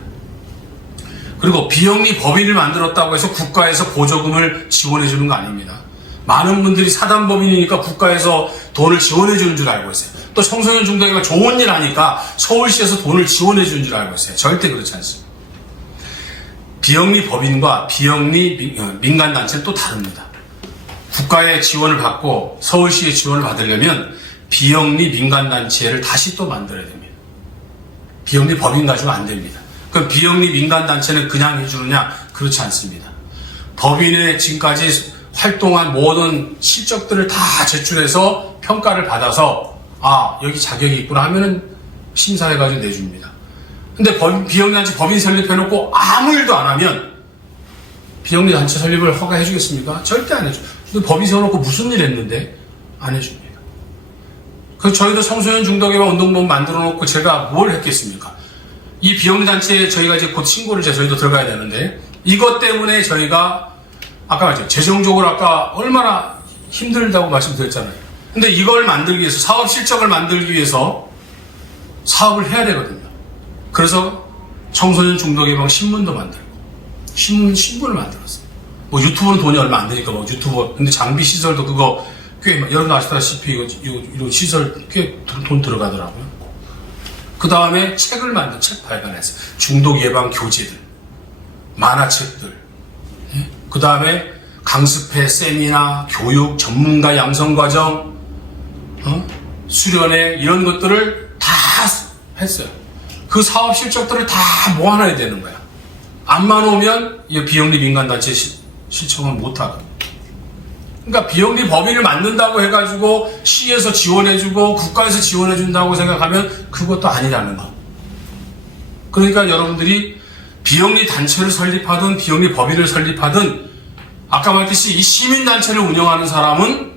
그리고 비영리 법인을 만들었다고 해서 국가에서 보조금을 지원해 주는 거 아닙니다. 많은 분들이 사단법인이니까 국가에서 돈을 지원해 주는 줄 알고 있어요. 또 청소년 중독이가 좋은 일 하니까 서울시에서 돈을 지원해 주는 줄 알고 있어요. 절대 그렇지 않습니다. 비영리 법인과 비영리 민간단체는 또 다릅니다. 국가의 지원을 받고 서울시의 지원을 받으려면 비영리 민간단체를 다시 또 만들어야 됩니다. 비영리 법인 가지고 안 됩니다. 그럼 비영리 민간단체는 그냥 해주느냐? 그렇지 않습니다. 법인의 지금까지 활동한 모든 실적들을 다 제출해서 평가를 받아서 여기 자격이 있구나 하면은 심사해가지고 내줍니다. 근데 비영리 단체 법인 설립해놓고 아무 일도 안 하면 비영리 단체 설립을 허가해 주겠습니까? 절대 안 해줘. 근데 법인 세워놓고 무슨 일 했는데 안 해줍니다. 그래서 저희도 청소년 중독예방 운동본 만들어 놓고 제가 뭘 했겠습니까? 이 비영리 단체에 저희가 이제 곧 신고를 저희도 들어가야 되는데 이것 때문에 저희가 아까 말했죠. 재정적으로 아까 얼마나 힘들다고 말씀드렸잖아요. 근데 이걸 만들기 위해서 사업 실적을 만들기 위해서 사업을 해야 되거든요. 그래서 청소년 중독 예방 신문도 만들고 신문을 만들었어요. 뭐 유튜브는 돈이 얼마 안 되니까 뭐 유튜버 근데 장비 시설도 그거 꽤 여러분 아시다시피 이거 시설 꽤 돈 들어가더라고요. 그 다음에 책을 책 발간했어요. 중독 예방 교재들, 만화책들. 그 다음에 강습회, 세미나, 교육, 전문가 양성 과정, 수련회 이런 것들을 다 했어요. 그 사업 실적들을 다 모아놔야 되는 거야. 안 모아놓으면 이 비영리 민간단체 신청을 못하거든요. 그러니까 비영리 법인을 만든다고 해가지고 시에서 지원해주고 국가에서 지원해준다고 생각하면 그것도 아니라는 거. 그러니까 여러분들이 비영리 단체를 설립하든 비영리 법인을 설립하든 아까 말했듯이 이 시민단체를 운영하는 사람은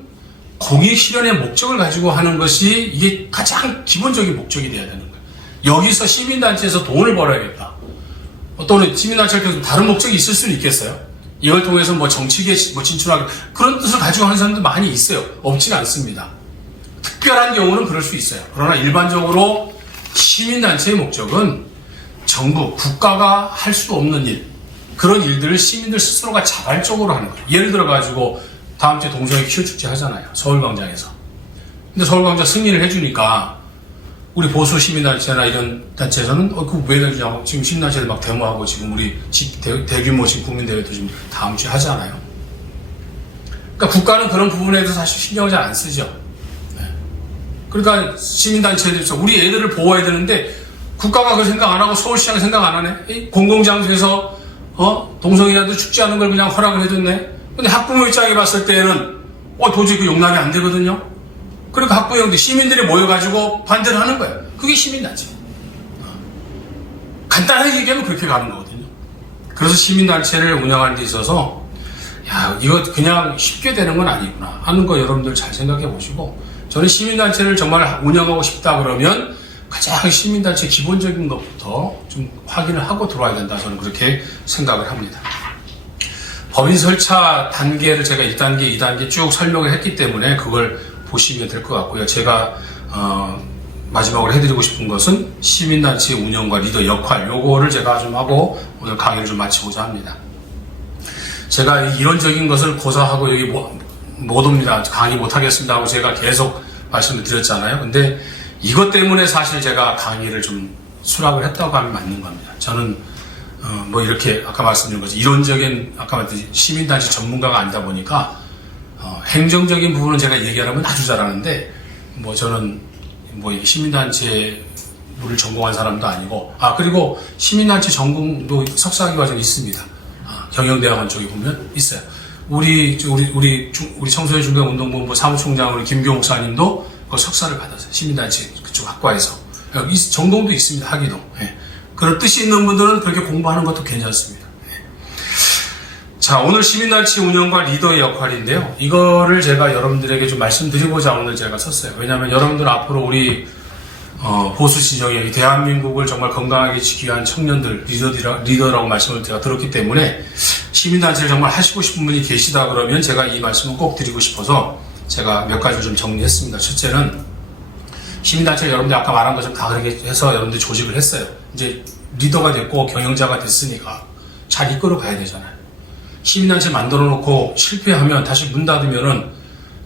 공익 실현의 목적을 가지고 하는 것이 이게 가장 기본적인 목적이 돼야 되는 거예요. 여기서 시민단체에서 돈을 벌어야겠다. 또는 시민단체를 통해서 다른 목적이 있을 수는 있겠어요. 이걸 통해서 뭐 정치계에 진출하게 그런 뜻을 가지고 하는 사람도 많이 있어요. 없지는 않습니다. 특별한 경우는 그럴 수 있어요. 그러나 일반적으로 시민단체의 목적은 정부, 국가가 할 수 없는 일, 그런 일들을 시민들 스스로가 자발적으로 하는 거예요. 예를 들어가지고 다음 주에 동성애 퀴어축제 하잖아요. 서울광장에서. 근데 서울광장 승인을 해주니까 우리 보수 시민단체나 이런 단체에서는 그거 왜 해주냐고 지금 시민단체들 막 데모하고 지금 우리 대규모 지금 국민대회도 지금 다음 주에 하잖아요. 그러니까 국가는 그런 부분에 대해서 사실 신경을 잘 안 쓰죠. 네. 그러니까 시민단체에서 우리 애들을 보호해야 되는데 국가가 그 생각 안 하고 서울시장 생각 안 하네. 공공장소에서 동성애라도 축제하는 걸 그냥 허락을 해줬네. 근데 학부모 입장에 봤을 때는 도저히 그 용납이 안 되거든요. 그러니까 학부형들 시민들이 모여가지고 반대를 하는 거예요. 그게 시민단체. 간단하게 얘기하면 그렇게 가는 거거든요. 그래서 시민단체를 운영하는 데 있어서 야 이거 그냥 쉽게 되는 건 아니구나 하는 거 여러분들 잘 생각해 보시고 저는 시민단체를 정말 운영하고 싶다 그러면 가장 시민단체 기본적인 것부터 좀 확인을 하고 들어와야 된다 저는 그렇게 생각을 합니다. 법인 설차 단계를 제가 1단계, 2단계 쭉 설명을 했기 때문에 그걸 보시면 될 것 같고요. 제가 마지막으로 해드리고 싶은 것은 시민단체 운영과 리더 역할 요거를 제가 좀 하고 오늘 강의를 좀 마치고자 합니다. 제가 이론적인 것을 고사하고 여기 못 옵니다. 강의 못하겠습니다 하고 제가 계속 말씀을 드렸잖아요. 근데 이것 때문에 사실 제가 강의를 좀 수락을 했다고 하면 맞는 겁니다. 저는 뭐 이렇게 아까 말씀드린 것처럼 이론적인 아까 말했듯이 시민단체 전문가가 아니다 보니까 행정적인 부분은 제가 얘기하려면 아주 잘하는데 뭐 저는 뭐 시민단체를 전공한 사람도 아니고 그리고 시민단체 전공도 석사학위 과정이 있습니다. 경영대학원 쪽에 보면 있어요. 우리 청소년 중대운동본부 사무총장 우리 김교 목사님도 그 석사를 받았어요. 시민단체 그쪽 학과에서 전공도 있습니다. 학위도. 예. 그런 뜻이 있는 분들은 그렇게 공부하는 것도 괜찮습니다. 자, 오늘 시민단체 운영과 리더의 역할인데요. 이거를 제가 여러분들에게 좀 말씀드리고자 오늘 제가 썼어요. 왜냐하면 여러분들 앞으로 우리 보수 진영의 대한민국을 정말 건강하게 지키기 위한 청년들, 리더라고 말씀을 제가 들었기 때문에 시민단체를 정말 하시고 싶은 분이 계시다 그러면 제가 이 말씀을 꼭 드리고 싶어서 제가 몇 가지를 좀 정리했습니다. 첫째는 시민단체 여러분들 아까 말한 것처럼 다 그렇게 해서 여러분들이 조직을 했어요. 이제 리더가 됐고 경영자가 됐으니까 잘 이끌어 가야 되잖아요. 시민단체 만들어 놓고 실패하면 다시 문 닫으면은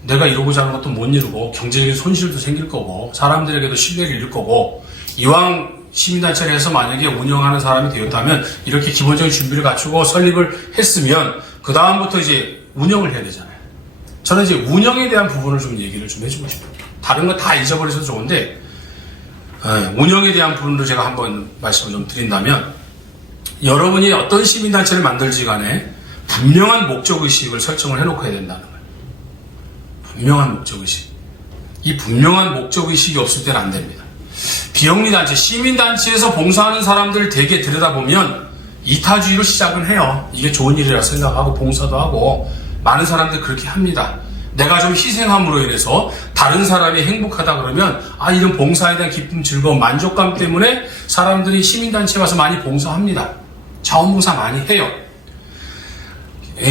내가 이루고자 하는 것도 못 이루고 경제적인 손실도 생길 거고 사람들에게도 신뢰를 잃을 거고 이왕 시민단체를 해서 만약에 운영하는 사람이 되었다면 이렇게 기본적인 준비를 갖추고 설립을 했으면 그 다음부터 이제 운영을 해야 되잖아요. 저는 이제 운영에 대한 부분을 좀 얘기를 좀 해주고 싶어요. 다른 거 다 잊어버려서 좋은데 운영에 대한 부분을 제가 한번 말씀을 좀 드린다면 여러분이 어떤 시민단체를 만들지 간에 분명한 목적의식을 설정을 해놓고 해야 된다는 거예요. 분명한 목적의식. 이 분명한 목적의식이 없을 때는 안 됩니다. 비영리단체, 시민단체에서 봉사하는 사람들을 되게 들여다보면 이타주의로 시작은 해요. 이게 좋은 일이라 생각하고 봉사도 하고 많은 사람들이 그렇게 합니다. 내가 좀 희생함으로 인해서 다른 사람이 행복하다 그러면 이런 봉사에 대한 기쁨, 즐거움, 만족감 때문에 사람들이 시민단체 와서 많이 봉사합니다. 자원봉사 많이 해요.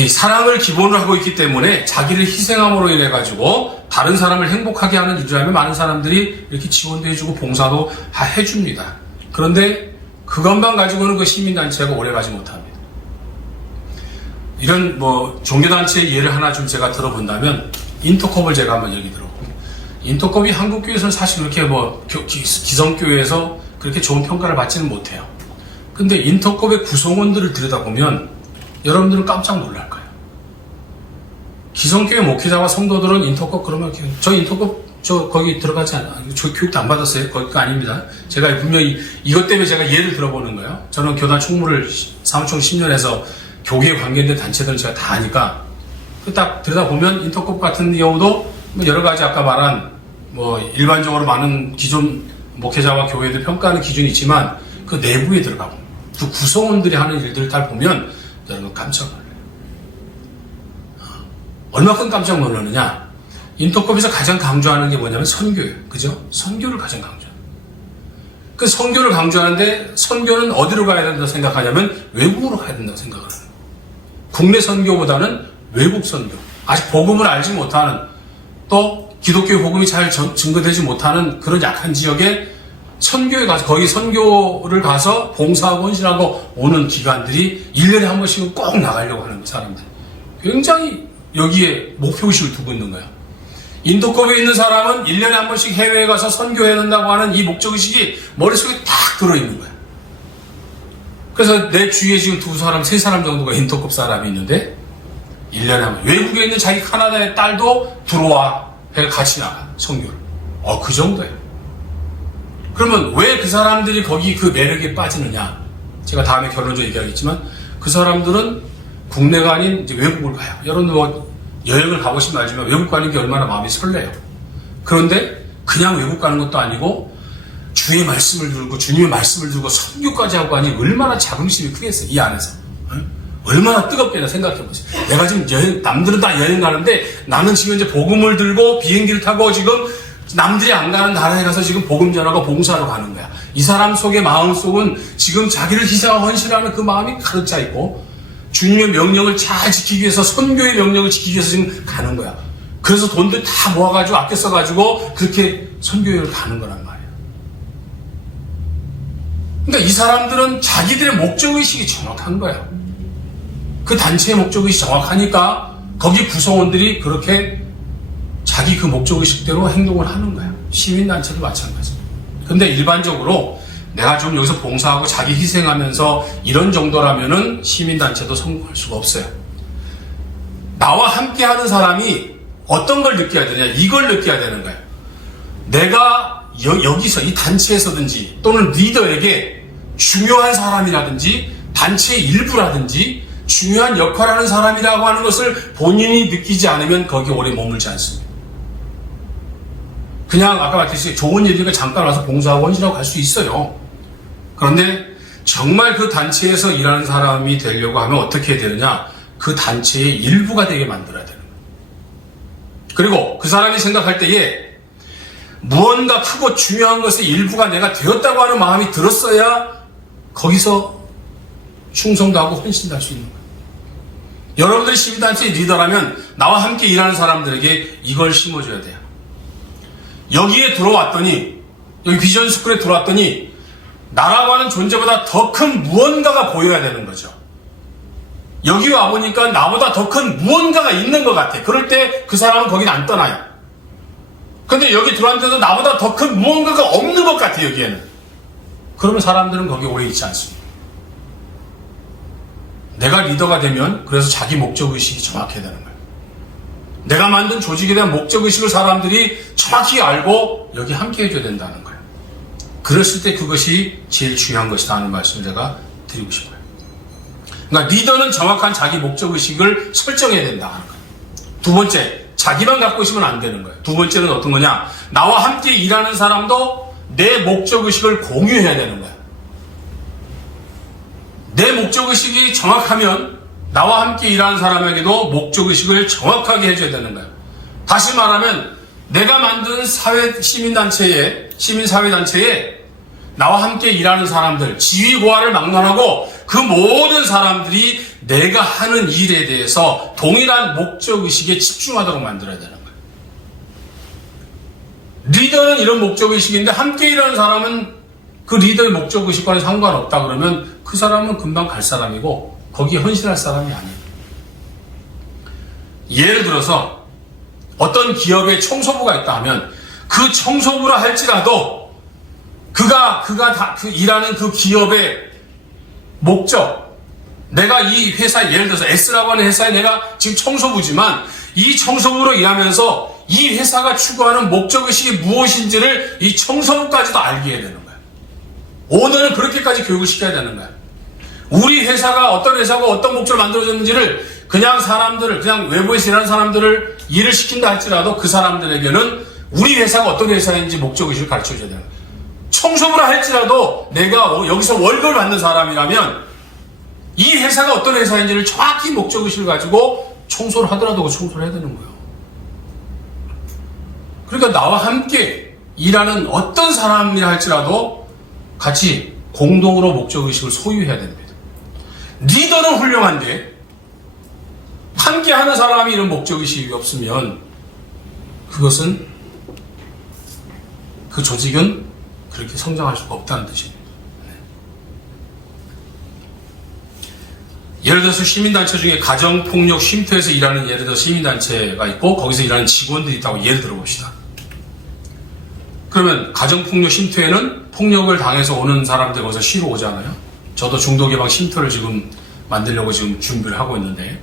사랑을 기본으로 하고 있기 때문에 자기를 희생함으로 인해 가지고 다른 사람을 행복하게 하는 일이라면 많은 사람들이 이렇게 지원도 해주고 봉사도 다 해줍니다. 그런데 그것만 가지고는 그 시민단체가 오래가지 못합니다. 이런 종교단체의 예를 하나 좀 제가 들어본다면 인터컵을 제가 한번 얘기 들어볼게요. 인터컵이 한국교회에서는 사실 그렇게 기성교회에서 그렇게 좋은 평가를 받지는 못해요. 근데 인터컵의 구성원들을 들여다보면 여러분들은 깜짝 놀랄 거예요. 기성교회 목회자와 성도들은 인터컵 그러면 저 인터컵 거기 들어가지 않아. 저 교육도 안 받았어요. 거기가 아닙니다. 제가 분명히 이것 때문에 제가 예를 들어보는 거예요. 저는 교단 총무를 사무총 10년 해서 교계에 관계된 단체들은 제가 다 아니까 딱 들여다보면 인터컵 같은 경우도 여러 가지 아까 말한 일반적으로 많은 기존 목회자와 교회들 평가하는 기준이 있지만 그 내부에 들어가고 그 구성원들이 하는 일들을 다 보면 여러분 깜짝 놀라요. 얼마큼 깜짝 놀라느냐? 인터컵에서 가장 강조하는 게 뭐냐면 선교예요. 그죠? 선교를 가장 강조해요. 그 선교를 강조하는데 선교는 어디로 가야 된다고 생각하냐면 외국으로 가야 된다고 생각을 해요. 국내 선교보다는 외국 선교. 아직 복음을 알지 못하는 또 기독교 복음이 잘 증거되지 못하는 그런 약한 지역에 선교에 가서 거기 선교를 가서 봉사하고 헌신하고 오는 기관들이 1년에 한 번씩은 꼭 나가려고 하는 사람들. 굉장히 여기에 목표의식을 두고 있는 거예요. 인도컵에 있는 사람은 1년에 한 번씩 해외에 가서 선교해야 된다고 하는 이 목적의식이 머릿속에 딱 들어있는 거야. 그래서 내 주위에 지금 2사람, 3사람 정도가 인터컵 사람이 있는데 1년에 한 번. 외국에 있는 자기 카나다의 딸도 들어와. 같이 나가. 선교를. 그 정도예요. 그러면 왜 그 사람들이 거기 그 매력에 빠지느냐? 제가 다음에 결론적으로 얘기하겠지만 그 사람들은 국내가 아닌 이제 외국을 가요. 여러분들 여행을 가보시면 알지만 외국 가는 게 얼마나 마음이 설레요. 그런데 그냥 외국 가는 것도 아니고 주의 말씀을 들고 주님의 말씀을 들고 선교까지 하고 하니 얼마나 자긍심이 크겠어요. 이 안에서. 얼마나 뜨겁겠나 생각해보세요. 내가 지금 남들은 다 여행 가는데 나는 지금 이제 복음을 들고 비행기를 타고 지금 남들이 안 가는 나라에 가서 지금 복음 전하고 봉사하러 가는 거야. 이 사람 속의 마음 속은 지금 자기를 희생하고 헌신하는 그 마음이 가득 차 있고 주님의 명령을 잘 지키기 위해서 선교의 명령을 지키기 위해서 지금 가는 거야. 그래서 돈들 다 모아가지고 아껴 써가지고 그렇게 선교회를 가는 거란 말이야. 그러니까 이 사람들은 자기들의 목적의식이 정확한 거야. 그 단체의 목적의식이 정확하니까 거기 구성원들이 그렇게 자기 그 목적의식대로 행동을 하는 거야. 시민단체도 마찬가지야. 근데 일반적으로 내가 좀 여기서 봉사하고 자기 희생하면서 이런 정도라면은 시민단체도 성공할 수가 없어요. 나와 함께 하는 사람이 어떤 걸 느껴야 되냐? 이걸 느껴야 되는 거예요. 내가 여기서 이 단체에서든지 또는 리더에게 중요한 사람이라든지 단체의 일부라든지 중요한 역할을 하는 사람이라고 하는 것을 본인이 느끼지 않으면 거기 오래 머물지 않습니다. 그냥 아까 말했듯이 좋은 일이니까 잠깐 와서 봉사하고 헌신하고 갈 수 있어요. 그런데 정말 그 단체에서 일하는 사람이 되려고 하면 어떻게 해야 되느냐? 그 단체의 일부가 되게 만들어야 되는 거예요. 그리고 그 사람이 생각할 때에 무언가 크고 중요한 것의 일부가 내가 되었다고 하는 마음이 들었어야 거기서 충성도 하고 헌신도 할 수 있는 거예요. 여러분들이 시민단체의 리더라면 나와 함께 일하는 사람들에게 이걸 심어줘야 돼요. 여기에 들어왔더니 여기 비전스쿨에 들어왔더니 나라고 하는 존재보다 더 큰 무언가가 보여야 되는 거죠. 여기 와보니까 나보다 더 큰 무언가가 있는 것 같아. 그럴 때 그 사람은 거긴 안 떠나요. 근데 여기 들어왔는데도 나보다 더 큰 무언가가 없는 것 같아, 여기에는. 그러면 사람들은 거기 오래 있지 않습니다. 내가 리더가 되면 그래서 자기 목적의식이 정확해야 되는 거예요. 내가 만든 조직에 대한 목적의식을 사람들이 정확히 알고 여기 함께 해줘야 된다는 거예요. 그랬을 때 그것이 제일 중요한 것이다 하는 말씀을 제가 드리고 싶어요. 그러니까 리더는 정확한 자기 목적의식을 설정해야 된다 하는 거예요. 두 번째, 자기만 갖고 있으면 안 되는 거예요. 두 번째는 어떤 거냐? 나와 함께 일하는 사람도 내 목적의식을 공유해야 되는 거예요. 내 목적의식이 정확하면 나와 함께 일하는 사람에게도 목적의식을 정확하게 해줘야 되는 거예요. 다시 말하면 내가 만든 시민사회단체에 나와 함께 일하는 사람들, 지위고하를 막론하고 그 모든 사람들이 내가 하는 일에 대해서 동일한 목적의식에 집중하도록 만들어야 되는 거예요. 리더는 이런 목적의식인데 함께 일하는 사람은 그 리더의 목적의식과는 상관없다 그러면 그 사람은 금방 갈 사람이고 거기에 헌신할 사람이 아니에요. 예를 들어서 어떤 기업에 청소부가 있다 하면 그 청소부라 할지라도 그가 일하는 그 기업의 목적, 내가 이 회사, 예를 들어서 S라고 하는 회사에 내가 지금 청소부지만 이 청소부로 일하면서 이 회사가 추구하는 목적의식이 무엇인지를 이 청소부까지도 알게 해야 되는 거야. 오너는 그렇게까지 교육을 시켜야 되는 거야. 우리 회사가 어떤 회사가 어떤 목적을 만들어졌는지를 그냥 사람들을, 그냥 외부에서 일하는 사람들을 일을 시킨다 할지라도 그 사람들에게는 우리 회사가 어떤 회사인지 목적의식을 가르쳐 줘야 되는 거야. 청소부라 할지라도 내가 여기서 월급을 받는 사람이라면 이 회사가 어떤 회사인지를 정확히 목적의식을 가지고 청소를 하더라도 그 청소를 해야 되는 거예요. 그러니까 나와 함께 일하는 어떤 사람이라 할지라도 같이 공동으로 목적의식을 소유해야 됩니다. 리더는 훌륭한데 함께 하는 사람이 이런 목적의식이 없으면 그것은 그 조직은 그렇게 성장할 수가 없다는 뜻입니다. 예를 들어서 시민단체 중에 가정폭력 쉼터에서 일하는 예를 들어 시민단체가 있고 거기서 일하는 직원들이 있다고 예를 들어봅시다. 그러면 가정폭력 쉼터에는 폭력을 당해서 오는 사람들 거기서 쉬러 오잖아요. 저도 중독예방 쉼터를 지금 만들려고 지금 준비를 하고 있는데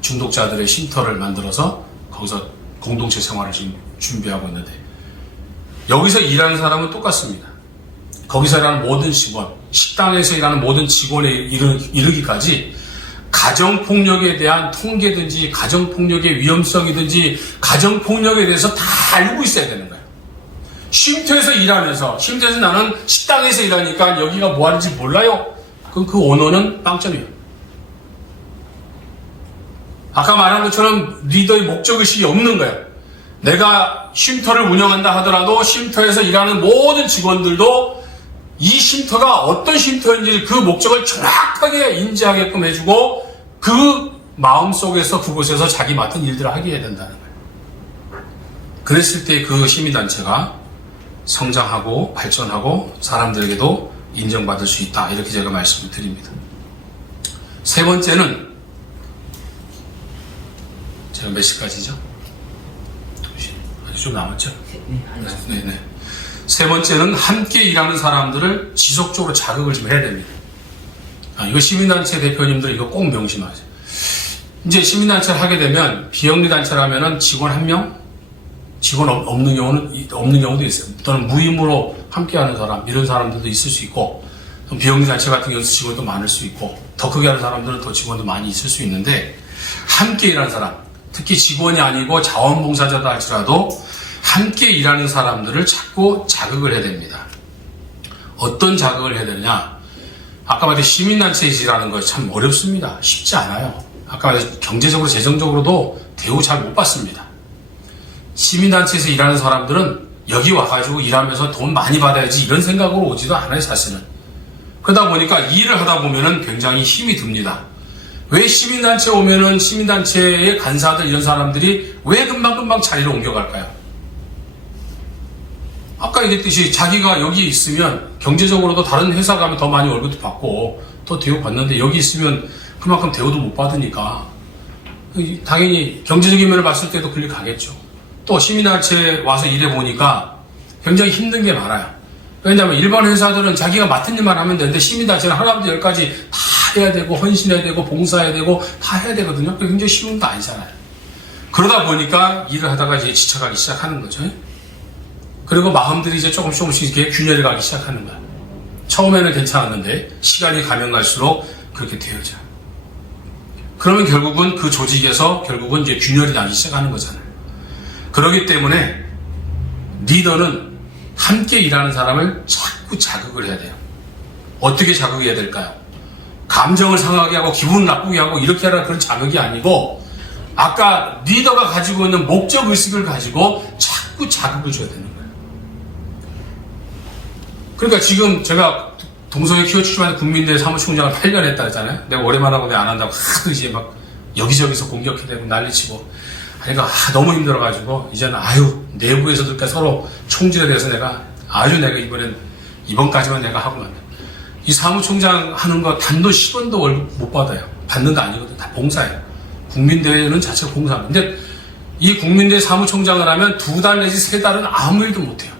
중독자들의 쉼터를 만들어서 거기서 공동체 생활을 지금 준비하고 있는데 여기서 일하는 사람은 똑같습니다. 거기서 일하는 모든 직원, 식당에서 일하는 모든 직원에 이르기까지 가정폭력에 대한 통계든지 가정폭력의 위험성이든지 가정폭력에 대해서 다 알고 있어야 되는 거예요. 쉼터에서 일하면서 쉼터에서 나는 식당에서 일하니까 여기가 뭐 하는지 몰라요. 그럼 그 오너는 빵점이에요. 아까 말한 것처럼 리더의 목적의식이 없는 거예요. 내가 쉼터를 운영한다 하더라도 쉼터에서 일하는 모든 직원들도 이 쉼터가 어떤 쉼터인지 그 목적을 정확하게 인지하게끔 해주고 그 마음속에서 그곳에서 자기 맡은 일들을 하게 해야 된다는 거예요. 그랬을 때 그 시민단체가 성장하고 발전하고 사람들에게도 인정받을 수 있다. 이렇게 제가 말씀을 드립니다. 세 번째는 제가 몇 시까지죠? 아직 좀 남았죠? 네. 세 번째는 함께 일하는 사람들을 지속적으로 자극을 좀 해야 됩니다. 이거 시민단체 대표님들 이거 꼭 명심하세요. 이제 시민단체를 하게 되면 비영리단체라면은 직원 1명, 직원 없는 경우도 있어요. 또는 무임으로 함께하는 사람, 이런 사람들도 있을 수 있고, 비영리단체 같은 경우는 직원도 많을 수 있고, 더 크게 하는 사람들은 더 직원도 많이 있을 수 있는데, 함께 일하는 사람, 특히 직원이 아니고 자원봉사자다 할지라도 함께 일하는 사람들을 자꾸 자극을 해야 됩니다. 어떤 자극을 해야 되느냐? 아까 말했듯이 시민단체에서 일하는 거 참 어렵습니다. 쉽지 않아요. 아까 말했듯이 경제적으로, 재정적으로도 대우 잘 못 받습니다. 시민단체에서 일하는 사람들은 여기 와가지고 일하면서 돈 많이 받아야지 이런 생각으로 오지도 않아요, 사실은. 그러다 보니까 일을 하다 보면은 굉장히 힘이 듭니다. 왜 시민단체에 오면은 시민단체의 간사들 이런 사람들이 왜 금방금방 자리를 옮겨갈까요? 아까 얘기했듯이 자기가 여기 있으면 경제적으로도 다른 회사 가면 더 많이 월급도 받고 더 대우 받는데 여기 있으면 그만큼 대우도 못 받으니까 당연히 경제적인 면을 봤을 때도 그리 가겠죠. 또 시민단체에 와서 일해 보니까 굉장히 힘든 게 많아요. 왜냐하면 일반 회사들은 자기가 맡은 일만 하면 되는데 시민단체는 하나부터 열까지 다 해야 되고 헌신해야 되고 봉사해야 되고 다 해야 되거든요. 그게 굉장히 쉬운 거 아니잖아요. 그러다 보니까 일을 하다가 이제 지쳐가기 시작하는 거죠. 그리고 마음들이 이제 조금씩 이렇게 균열이 가기 시작하는 거야. 처음에는 괜찮았는데 시간이 가면 갈수록 그렇게 되어져요. 그러면 결국은 그 조직에서 결국은 이제 균열이 나기 시작하는 거잖아요. 그렇기 때문에 리더는 함께 일하는 사람을 자꾸 자극을 해야 돼요. 어떻게 자극해야 될까요? 감정을 상하게 하고 기분 나쁘게 하고 이렇게 하라 그런 자극이 아니고 아까 리더가 가지고 있는 목적의식을 가지고 자꾸 자극을 줘야 되는 거예요. 그러니까 지금 제가 동성애 키워주시면 국민대 사무총장을 8년 했다 했잖아요. 내가 오래만 하고 왜 안 한다고 하도 이제 막 여기저기서 공격해대고 난리치고 그러니까 너무 힘들어가지고 이제는 내부에서도 이렇게 서로 총질에 대해서 내가 이번까지만 내가 하고 난다. 이 사무총장 하는 거 단돈 10원도 월급 못 받아요. 받는 거 아니거든. 다 봉사예요. 국민대회는 자체가 봉사인데 근데 이 국민대회 사무총장을 하면 2달 내지 3달은 아무 일도 못해요.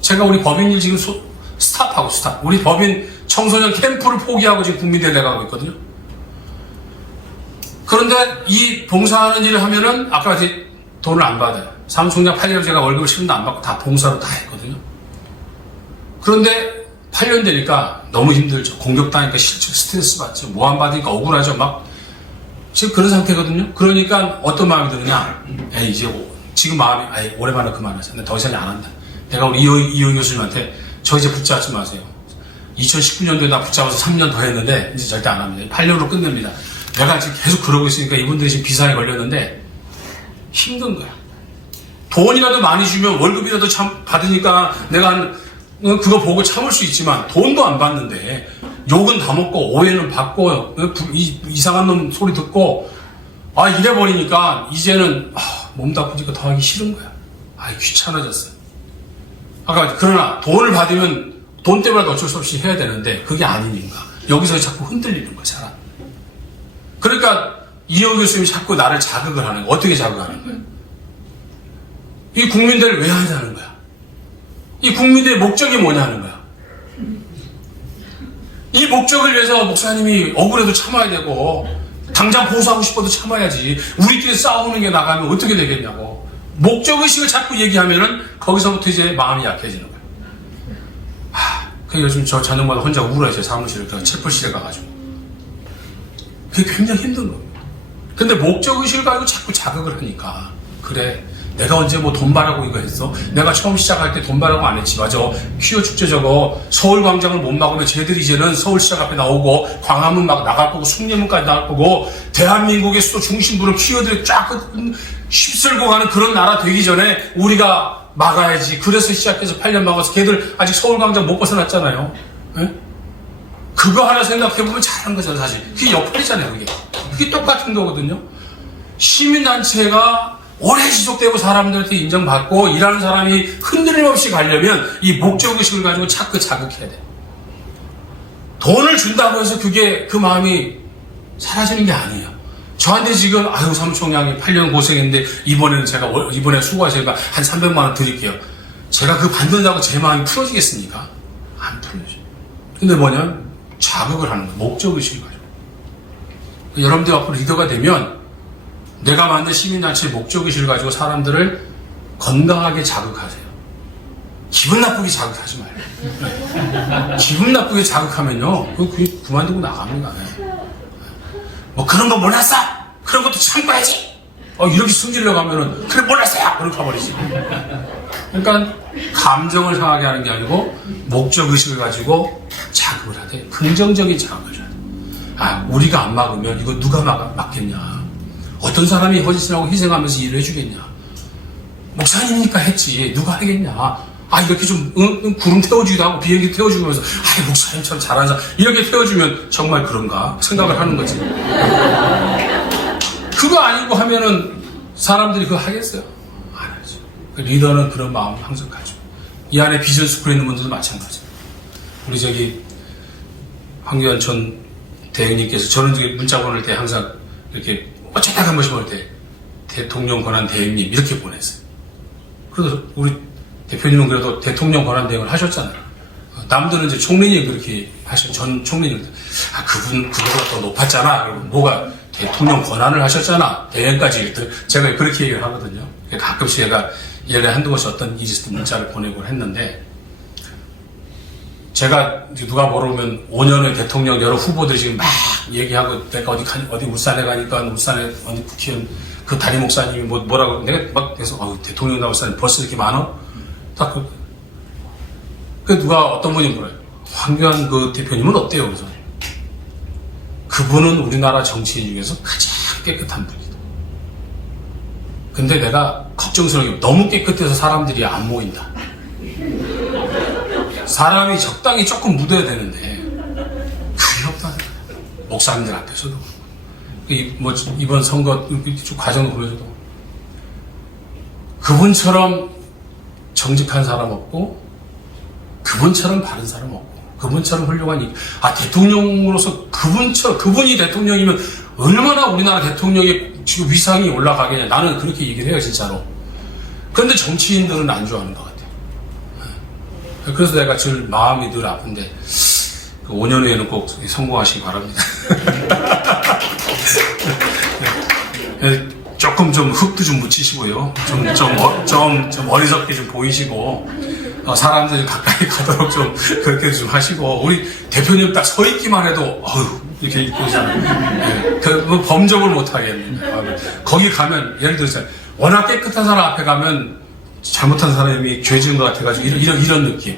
제가 우리 법인일 지금 스탑하고 스탑. 우리 법인 청소년 캠프를 포기하고 지금 국민대회 내가고 있거든요. 그런데 이 봉사하는 일을 하면은 아까 같이 돈을 안 받아요. 사무총장 8년 제가 월급을 10원도 안 받고 다 봉사로 다 했거든요. 그런데 8년 되니까 너무 힘들죠. 공격당하니까 실적 스트레스 받죠. 뭐 안 받으니까 억울하죠. 막 지금 그런 상태거든요. 그러니까 어떤 마음이 드느냐. 지금 마음이 오랜만에 그만하자. 더 이상 안 한다. 내가 우리 이호 교수님한테 저 이제 붙잡지 마세요. 2019년도에 나 붙잡아서 3년 더 했는데 이제 절대 안 합니다. 8년으로 끝냅니다. 내가 지금 계속 그러고 있으니까 이분들이 지금 비상에 걸렸는데 힘든 거야. 돈이라도 많이 주면 월급이라도 참 받으니까 내가 그거 보고 참을 수 있지만 돈도 안 받는데 욕은 다 먹고 오해는 받고 이상한 놈 소리 듣고 이래버리니까 이제는 몸 나쁘니까 더 하기 싫은 거야. 귀찮아졌어요. 그러나 돈을 받으면 돈 때문에 어쩔 수 없이 해야 되는데 그게 아니니까 여기서 자꾸 흔들리는 거야 사람. 그러니까 이호 교수님이 자꾸 나를 자극을 하는 거야. 어떻게 자극하는 거야? 이 국민대를 왜 하자는 거야? 이 국민대의 목적이 뭐냐는 거야. 이 목적을 위해서 목사님이 억울해도 참아야 되고 당장 보수하고 싶어도 참아야지. 우리끼리 싸우는 게 나가면 어떻게 되겠냐고. 목적의식을 자꾸 얘기하면은 거기서부터 이제 마음이 약해지는 거야. 요즘 저 저녁마다 혼자 우울해져요. 사무실에 책벌실에 가가지고. 그게 굉장히 힘든 겁니다. 근데 목적의식을 가지고 자꾸 자극을 하니까 그래 내가 언제 뭐 돈 바라고 이거 했어? 내가 처음 시작할 때 돈 바라고 안 했지. 맞아. 퀴어 축제 저거 서울광장을 못 막으면 쟤들이 이제는 서울시장 앞에 나오고 광화문 막 나갈 거고 숭례문까지 나갈 거고 대한민국의 수도 중심부를 퀴어들이 쫙 휩쓸고 가는 그런 나라 되기 전에 우리가 막아야지. 그래서 시작해서 8년 막아서 걔들 아직 서울광장 못 벗어났잖아요. 에? 그거 하나 생각해보면 잘한 거잖아요. 사실 그게 역할이잖아요. 그게 똑같은 거거든요. 시민단체가 오래 지속되고 사람들한테 인정받고 일하는 사람이 흔들림 없이 가려면 이 목적의식을 가지고 자꾸 자극해야 돼. 돈을 준다고 해서 그 마음이 사라지는 게 아니에요. 저한테 지금 사무총장이 8년 고생했는데 이번에는 제가 이번에 수고하시니까 한 300만 원 드릴게요. 제가 그거 받는다고 제 마음이 풀어지겠습니까? 안 풀어지죠. 근데 뭐냐면 자극을 하는 거예요. 목적의식을 가지고. 여러분들 앞으로 리더가 되면 내가 만든 시민단체의 목적의식을 가지고 사람들을 건강하게 자극하세요. 기분 나쁘게 자극하지 말고. 기분 나쁘게 자극하면요, 그만두고 나갑니다. 뭐 그런 거 몰랐어? 그런 것도 참고야지. 이렇게 숨기려고 하면은 그래 몰랐어요. 그렇게 가버리지. 그러니까 감정을 상하게 하는 게 아니고 목적의식을 가지고 자극을 하되 긍정적인 자극을 해야 돼. 우리가 안 막으면 이거 누가 막겠냐. 어떤 사람이 거짓말하고 희생하면서 일을 해주겠냐. 목사님이니까 했지. 누가 하겠냐. 이렇게 좀 구름 태워주기도 하고 비행기 태워주면서 목사님 참 잘하는 사람 이렇게 태워주면 정말 그런가 생각을 하는 거지. 그거 아니고 하면은 사람들이 그거 하겠어요? 안 하죠. 리더는 그런 마음을 항상 가지고 이 안에 비전 스쿨에 있는 분들도 마찬가지예요. 우리 황교안 전 대행님께서 저는 문자 보낼 때 항상 이렇게 어쩌다 한 번씩 볼 때 대통령 권한 대행님 이렇게 보냈어요. 그래서 우리 대표님은 그래도 대통령 권한 대행을 하셨잖아요. 남들은 이제 총리님 그렇게 전 총리님 그거보다 더 높았잖아. 그리고 뭐가 대통령 권한을 하셨잖아. 대행까지 제가 그렇게 얘기를 하거든요. 가끔씩 제가 1년에 한두 번씩 어떤 일이 있을 때 문자를 보내고 했는데 제가 누가 모르면 5년의 대통령 여러 후보들이 지금 막 얘기하고 내가 어디 울산에 가니까 울산에 어디 국회의원 그 담임 목사님이 뭐라고 내가 막 계속 대통령 나올사님 벌써 이렇게 많아? 딱 누가 어떤 분이 물어요. 황교안 그 대표님은 어때요? 그래서 그분은 우리나라 정치인 중에서 가장 깨끗한 분이다. 근데 내가 걱정스러운 게 너무 깨끗해서 사람들이 안 모인다. 사람이 적당히 조금 묻어야 되는데 그게 없다는 거야. 목사님들 앞에서도 이번 선거 과정을 보면서도 그분처럼 정직한 사람 없고, 그분처럼 바른 사람 없고, 그분처럼 훌륭한 대통령으로서 그분이 대통령이면 얼마나 우리나라 대통령의 지금 위상이 올라가겠냐. 나는 그렇게 얘기를 해요, 진짜로. 그런데 정치인들은 안 좋아하는 것 같아요. 그래서 내가 제일 마음이 늘 아픈데, 5년 후에는 꼭 성공하시기 바랍니다. 조금 좀 흙도 좀 묻히시고요. 좀 어리석게 좀 보이시고, 사람들이 가까이 가도록 좀 그렇게 좀 하시고, 우리 대표님 딱 서 있기만 해도, 이렇게 입고 있잖아요. 뭐 범접을 못 하겠는데. 거기 가면, 예를 들어서, 워낙 깨끗한 사람 앞에 가면 잘못한 사람이 죄 지은 것 같아가지고, 이런 느낌.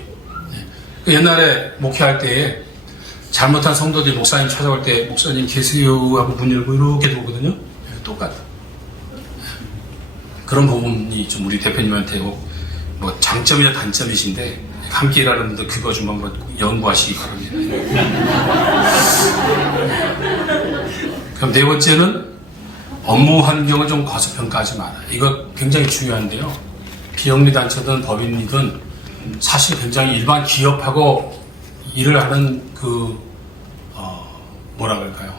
옛날에 목회할 때에 잘못한 성도들이 목사님 찾아올 때, 목사님 계세요? 하고 문 열고 이렇게 들어오거든요. 똑같아. 그런 부분이 좀 우리 대표님한테 뭐 장점이나 단점이신데 함께 일하는 분들 그거 좀 한번 연구하시기 바랍니다. 그럼 네 번째는 업무 환경을 좀 과소평가하지 마라. 이거 굉장히 중요한데요. 비영리 단체든 법인이든 사실 굉장히 일반 기업하고 일을 하는 뭐라 그럴까요?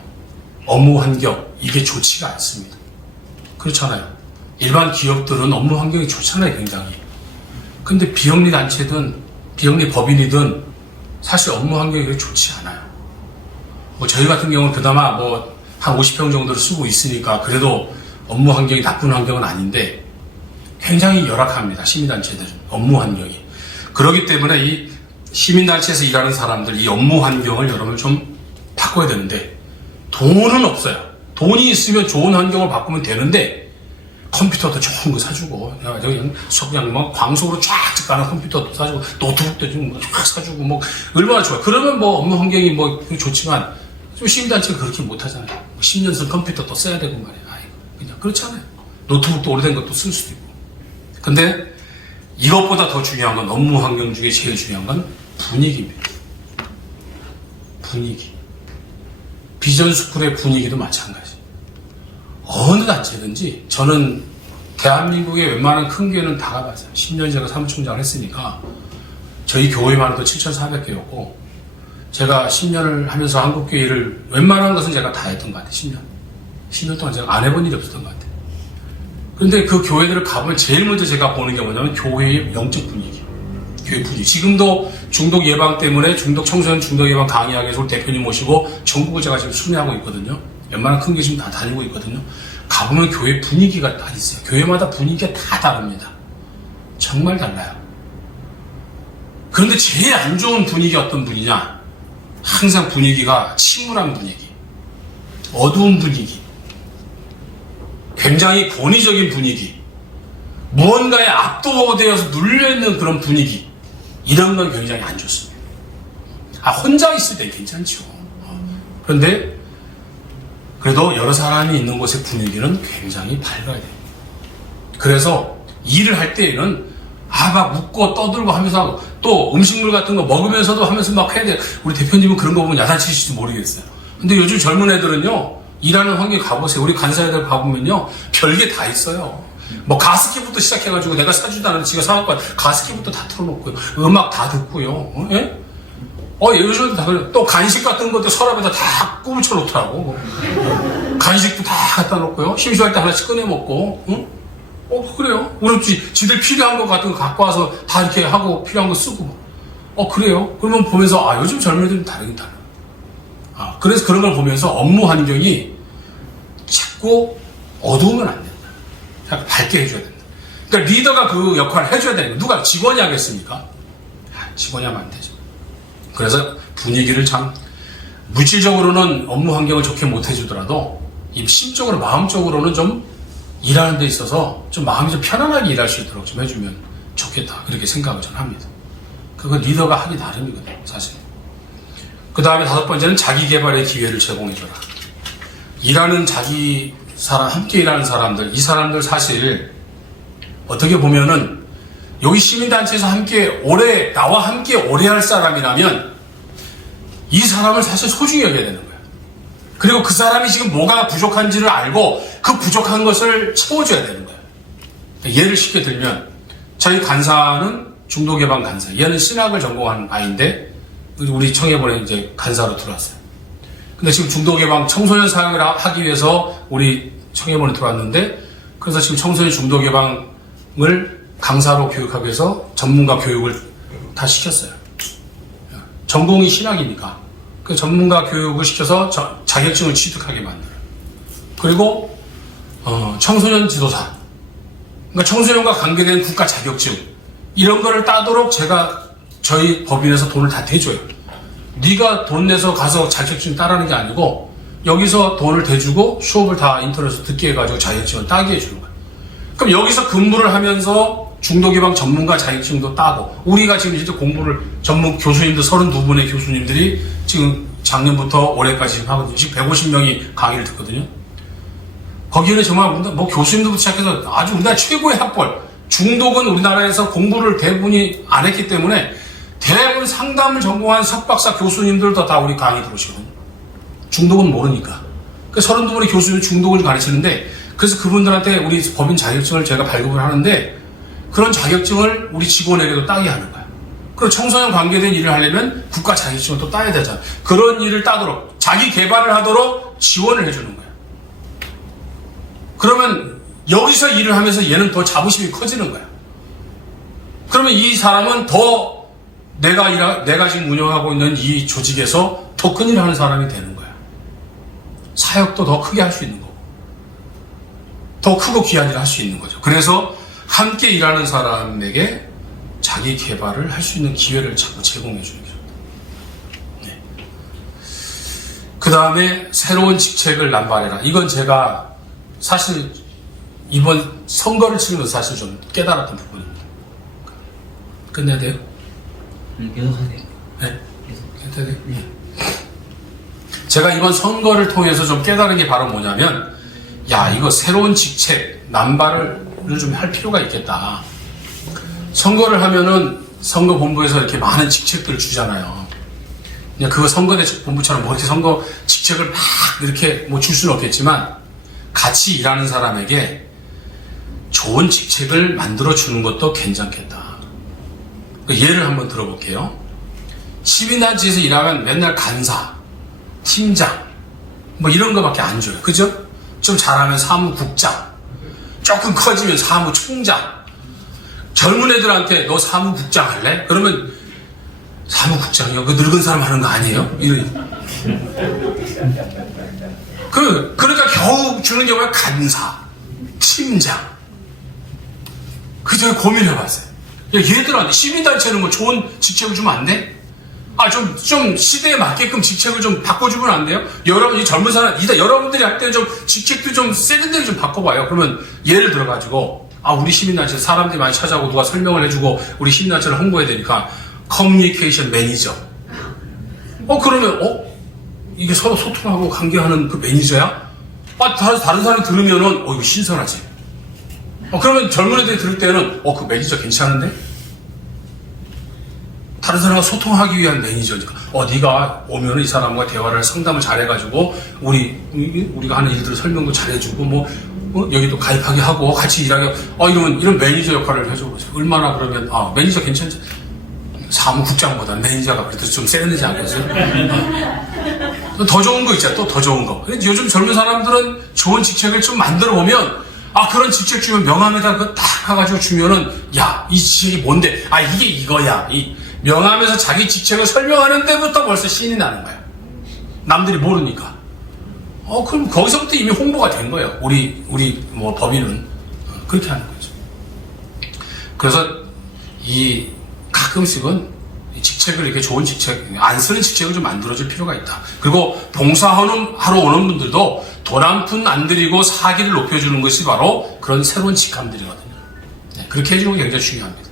업무 환경 이게 좋지가 않습니다. 그렇잖아요. 일반 기업들은 업무 환경이 좋잖아요, 굉장히. 근데 비영리 단체든 비영리 법인이든 사실 업무 환경이 그렇게 좋지 않아요. 뭐 저희 같은 경우는 그나마 뭐 한 50평 정도를 쓰고 있으니까 그래도 업무 환경이 나쁜 환경은 아닌데 굉장히 열악합니다, 시민단체들은. 업무 환경이. 그렇기 때문에 이 시민단체에서 일하는 사람들 이 업무 환경을 여러분 좀 바꿔야 되는데 돈은 없어요. 돈이 있으면 좋은 환경을 바꾸면 되는데 컴퓨터도 좋은 거 사주고, 그냥 뭐 광속으로 쫙 가는 컴퓨터도 사주고, 노트북도 좀 쫙 사주고, 뭐, 얼마나 좋아요. 그러면 뭐 업무 환경이 뭐 좋지만, 좀 시민단체가 그렇게 못하잖아요. 10년 쓴 컴퓨터 또 써야 되고 말이야. 그냥 그렇잖아요. 노트북도 오래된 것도 쓸 수도 있고. 근데 이것보다 더 중요한 건 업무 환경 중에 제일 중요한 건 분위기입니다. 분위기. 비전스쿨의 분위기도 마찬가지. 어느 단체든지 저는 대한민국의 웬만한 큰 교회는 다 가봤어요. 10년 제가 사무총장을 했으니까 저희 교회만 해도 7,400개였고 제가 10년을 하면서 한국교회를 웬만한 것은 제가 다 했던 것 같아요. 10년 동안 제가 안 해본 일이 없었던 것 같아요. 그런데 그 교회들을 가보면 제일 먼저 제가 보는 게 뭐냐면 교회의 영적 분위기, 교회 분위기. 지금도 중독 예방 때문에 청소년 중독 예방 강의하기 위해서 우리 대표님 모시고 전국을 제가 지금 순회하고 있거든요. 웬만한 큰 게 지금 다 다니고 있거든요. 가보면 교회 분위기가 다 있어요. 교회마다 분위기가 다 다릅니다. 정말 달라요. 그런데 제일 안 좋은 분위기 어떤 분위냐? 항상 분위기가 침울한 분위기, 어두운 분위기, 굉장히 권위적인 분위기, 무언가에 압도되어서 눌려있는 그런 분위기, 이런 건 굉장히 안 좋습니다. 혼자 있을 때 괜찮죠. 그런데 그래도 여러 사람이 있는 곳의 분위기는 굉장히 밝아야 돼요. 그래서 일을 할 때에는 막 웃고 떠들고 하면서 또 음식물 같은 거 먹으면서도 하면서 막 해야 돼요. 우리 대표님은 그런 거 보면 야단치실지도 모르겠어요. 근데 요즘 젊은 애들은요, 일하는 환경에 가보세요. 우리 간사애들 가보면요, 별게 다 있어요. 뭐 가습기부터 시작해가지고 내가 사주도 않는데 지가 사갖고 가습기부터 다 틀어놓고요. 음악 다 듣고요. 예? 요즘도 다 그래요. 또 간식 같은 것도 서랍에다 다 꾸물쳐 놓더라고. 간식도 다 갖다 놓고요. 심심할 때 하나씩 꺼내 먹고, 응? 그래요. 우리 지들 필요한 거 같은 거 갖고 와서 다 이렇게 하고 필요한 거 쓰고. 그래요. 그러면 보면서, 요즘 젊은이들은 다르긴 달라. 그래서 그런 걸 보면서 업무 환경이 자꾸 어두우면 안 된다. 약간 밝게 해줘야 된다. 그러니까 리더가 그 역할을 해줘야 되는 거예요. 누가 직원이 하겠습니까? 직원이 하면 안 되죠. 그래서 분위기를 참 물질적으로는 업무 환경을 좋게 못 해주더라도 이 심적으로 마음적으로는 좀 일하는 데 있어서 좀 마음이 좀 편안하게 일할 수 있도록 좀 해주면 좋겠다, 그렇게 생각을 저는 합니다. 그건 리더가 하기 나름이거든요, 사실. 그 다음에 5번째는 자기 개발의 기회를 제공해줘라. 일하는 함께 일하는 사람들, 이 사람들 사실 어떻게 보면은 여기 시민단체에서 나와 함께 오래 할 사람이라면 이 사람을 사실 소중히 여겨야 되는 거예요. 그리고 그 사람이 지금 뭐가 부족한지를 알고 그 부족한 것을 채워줘야 되는 거예요. 예를 쉽게 들면 저희 간사는 중도개방 간사, 얘는 신학을 전공한 아이인데 우리 청해본에 이제 간사로 들어왔어요. 근데 지금 중도개방 청소년 사역을 하기 위해서 우리 청해본에 들어왔는데, 그래서 지금 청소년 중도개방을 강사로 교육하기 위해서 전문가 교육을 다 시켰어요. 전공이 신학이니까 그 전문가 교육을 시켜서 자격증을 취득하게 만들어요. 그리고 청소년 지도사, 그러니까 청소년과 관계된 국가 자격증 이런 거를 따도록 제가 저희 법인에서 돈을 다 대줘요. 네가 돈 내서 가서 자격증 따라는 게 아니고 여기서 돈을 대주고 수업을 다 인터넷에서 듣게 해가지고 자격증을 따게 해주는 거예요. 그럼 여기서 근무를 하면서 중도개방 전문가 자격증도 따고, 우리가 지금 이제 공부를 전문 교수님들 32분의 교수님들이 지금 작년부터 올해까지 지금 하거든요. 지금 150명이 강의를 듣거든요. 거기는 정말 뭐 교수님들부터 시작해서 아주 우리나라 최고의 학벌, 중독은 우리나라에서 공부를 대부분이 안 했기 때문에 대부분 상담을 전공한 석박사 교수님들도 다 우리 강의 들어오시거든요. 중독은 모르니까. 그 32분의 교수님이 중독을 가르치는데, 그래서 그분들한테 우리 법인 자격증을 제가 발급을 하는데, 그런 자격증을 우리 직원에게도 따게 하는 거야. 그리고 청소년 관계된 일을 하려면 국가 자격증을 또 따야 되잖아. 그런 일을 따도록, 자기 개발을 하도록 지원을 해주는 거야. 그러면 여기서 일을 하면서 얘는 더 자부심이 커지는 거야. 그러면 이 사람은 더 내가 지금 운영하고 있는 이 조직에서 더 큰 일을 하는 사람이 되는 거야. 사역도 더 크게 할 수 있는 거고, 더 크고 귀한 일을 할 수 있는 거죠. 그래서 함께 일하는 사람에게 자기 개발을 할 수 있는 기회를 자꾸 제공해 주는 거죠. 네. 그 다음에 새로운 직책을 남발해라. 이건 제가 사실 이번 선거를 치르면서 사실 좀 깨달았던 부분입니다. 끝내야 돼요? 계속 하세요. 네. 계속 해야 돼요? 네. 제가 이번 선거를 통해서 좀 깨달은 게 바로 뭐냐면, 야, 이거 새로운 직책 남발을 좀 할 필요가 있겠다. 선거를 하면은 선거본부에서 이렇게 많은 직책들을 주잖아요. 그냥 그거 선거대본부처럼 뭐 이렇게 선거 직책을 막 이렇게 뭐 줄 수는 없겠지만, 같이 일하는 사람에게 좋은 직책을 만들어 주는 것도 괜찮겠다. 예를 한번 들어볼게요. 시민단체에서 일하면 맨날 간사, 팀장, 뭐 이런 거밖에 안 줘요. 그죠? 좀 잘하면 사무국장, 조금 커지면 사무총장. 젊은 애들한테 너 사무국장 할래? 그러면 사무국장이요? 그 늙은 사람 하는 거 아니에요? 그러니까 겨우 주는 경우에 간사, 팀장. 그래서 고민해봤어요. 야, 얘들한테 시민단체는 뭐 좋은 직책을 주면 안 돼? 좀 시대에 맞게끔 직책을 좀 바꿔주면 안 돼요? 여러분, 이 젊은 사람, 여러분들이 할 때는 좀 직책도 좀 세련되게 좀 바꿔봐요. 그러면 예를 들어가지고, 우리 시민단체 사람들이 많이 찾아오고 누가 설명을 해주고 우리 시민단체를 홍보해야 되니까 커뮤니케이션 매니저. 그러면, 이게 서로 소통하고 관계하는 그 매니저야? 다른 사람이 들으면은, 이거 신선하지? 그러면 젊은 애들이 들을 때는, 그 매니저 괜찮은데? 다른 사람과 소통하기 위한 매니저니까. 네가 오면은 이 사람과 대화를 상담을 잘해가지고, 우리가 하는 일들을 설명도 잘해주고, 여기도 가입하게 하고, 같이 일하게, 이런 매니저 역할을 해주고, 얼마나 그러면, 매니저 괜찮지? 사무국장보다 매니저가 그래도 좀 세련되지 않겠어요? 더 좋은 거 있잖아, 또 더 좋은 거. 근데 요즘 젊은 사람들은 좋은 직책을 좀 만들어 보면, 그런 직책 주면 명함에다 그거 딱 해가지고 주면은, 야, 이 직책이 뭔데? 이게 이거야. 이 명함에서 자기 직책을 설명하는 데부터 벌써 신이 나는 거야. 남들이 모르니까. 그럼 거기서부터 이미 홍보가 된 거예요. 우리 법인은. 그렇게 하는 거죠. 그래서 가끔씩은 직책을 이렇게 좋은 직책, 안 쓰는 직책을 좀 만들어줄 필요가 있다. 그리고 봉사하러 오는 분들도 돈 한 푼 안 들이고 사기를 높여주는 것이 바로 그런 새로운 직함들이거든요. 네, 그렇게 해주는 게 굉장히 중요합니다.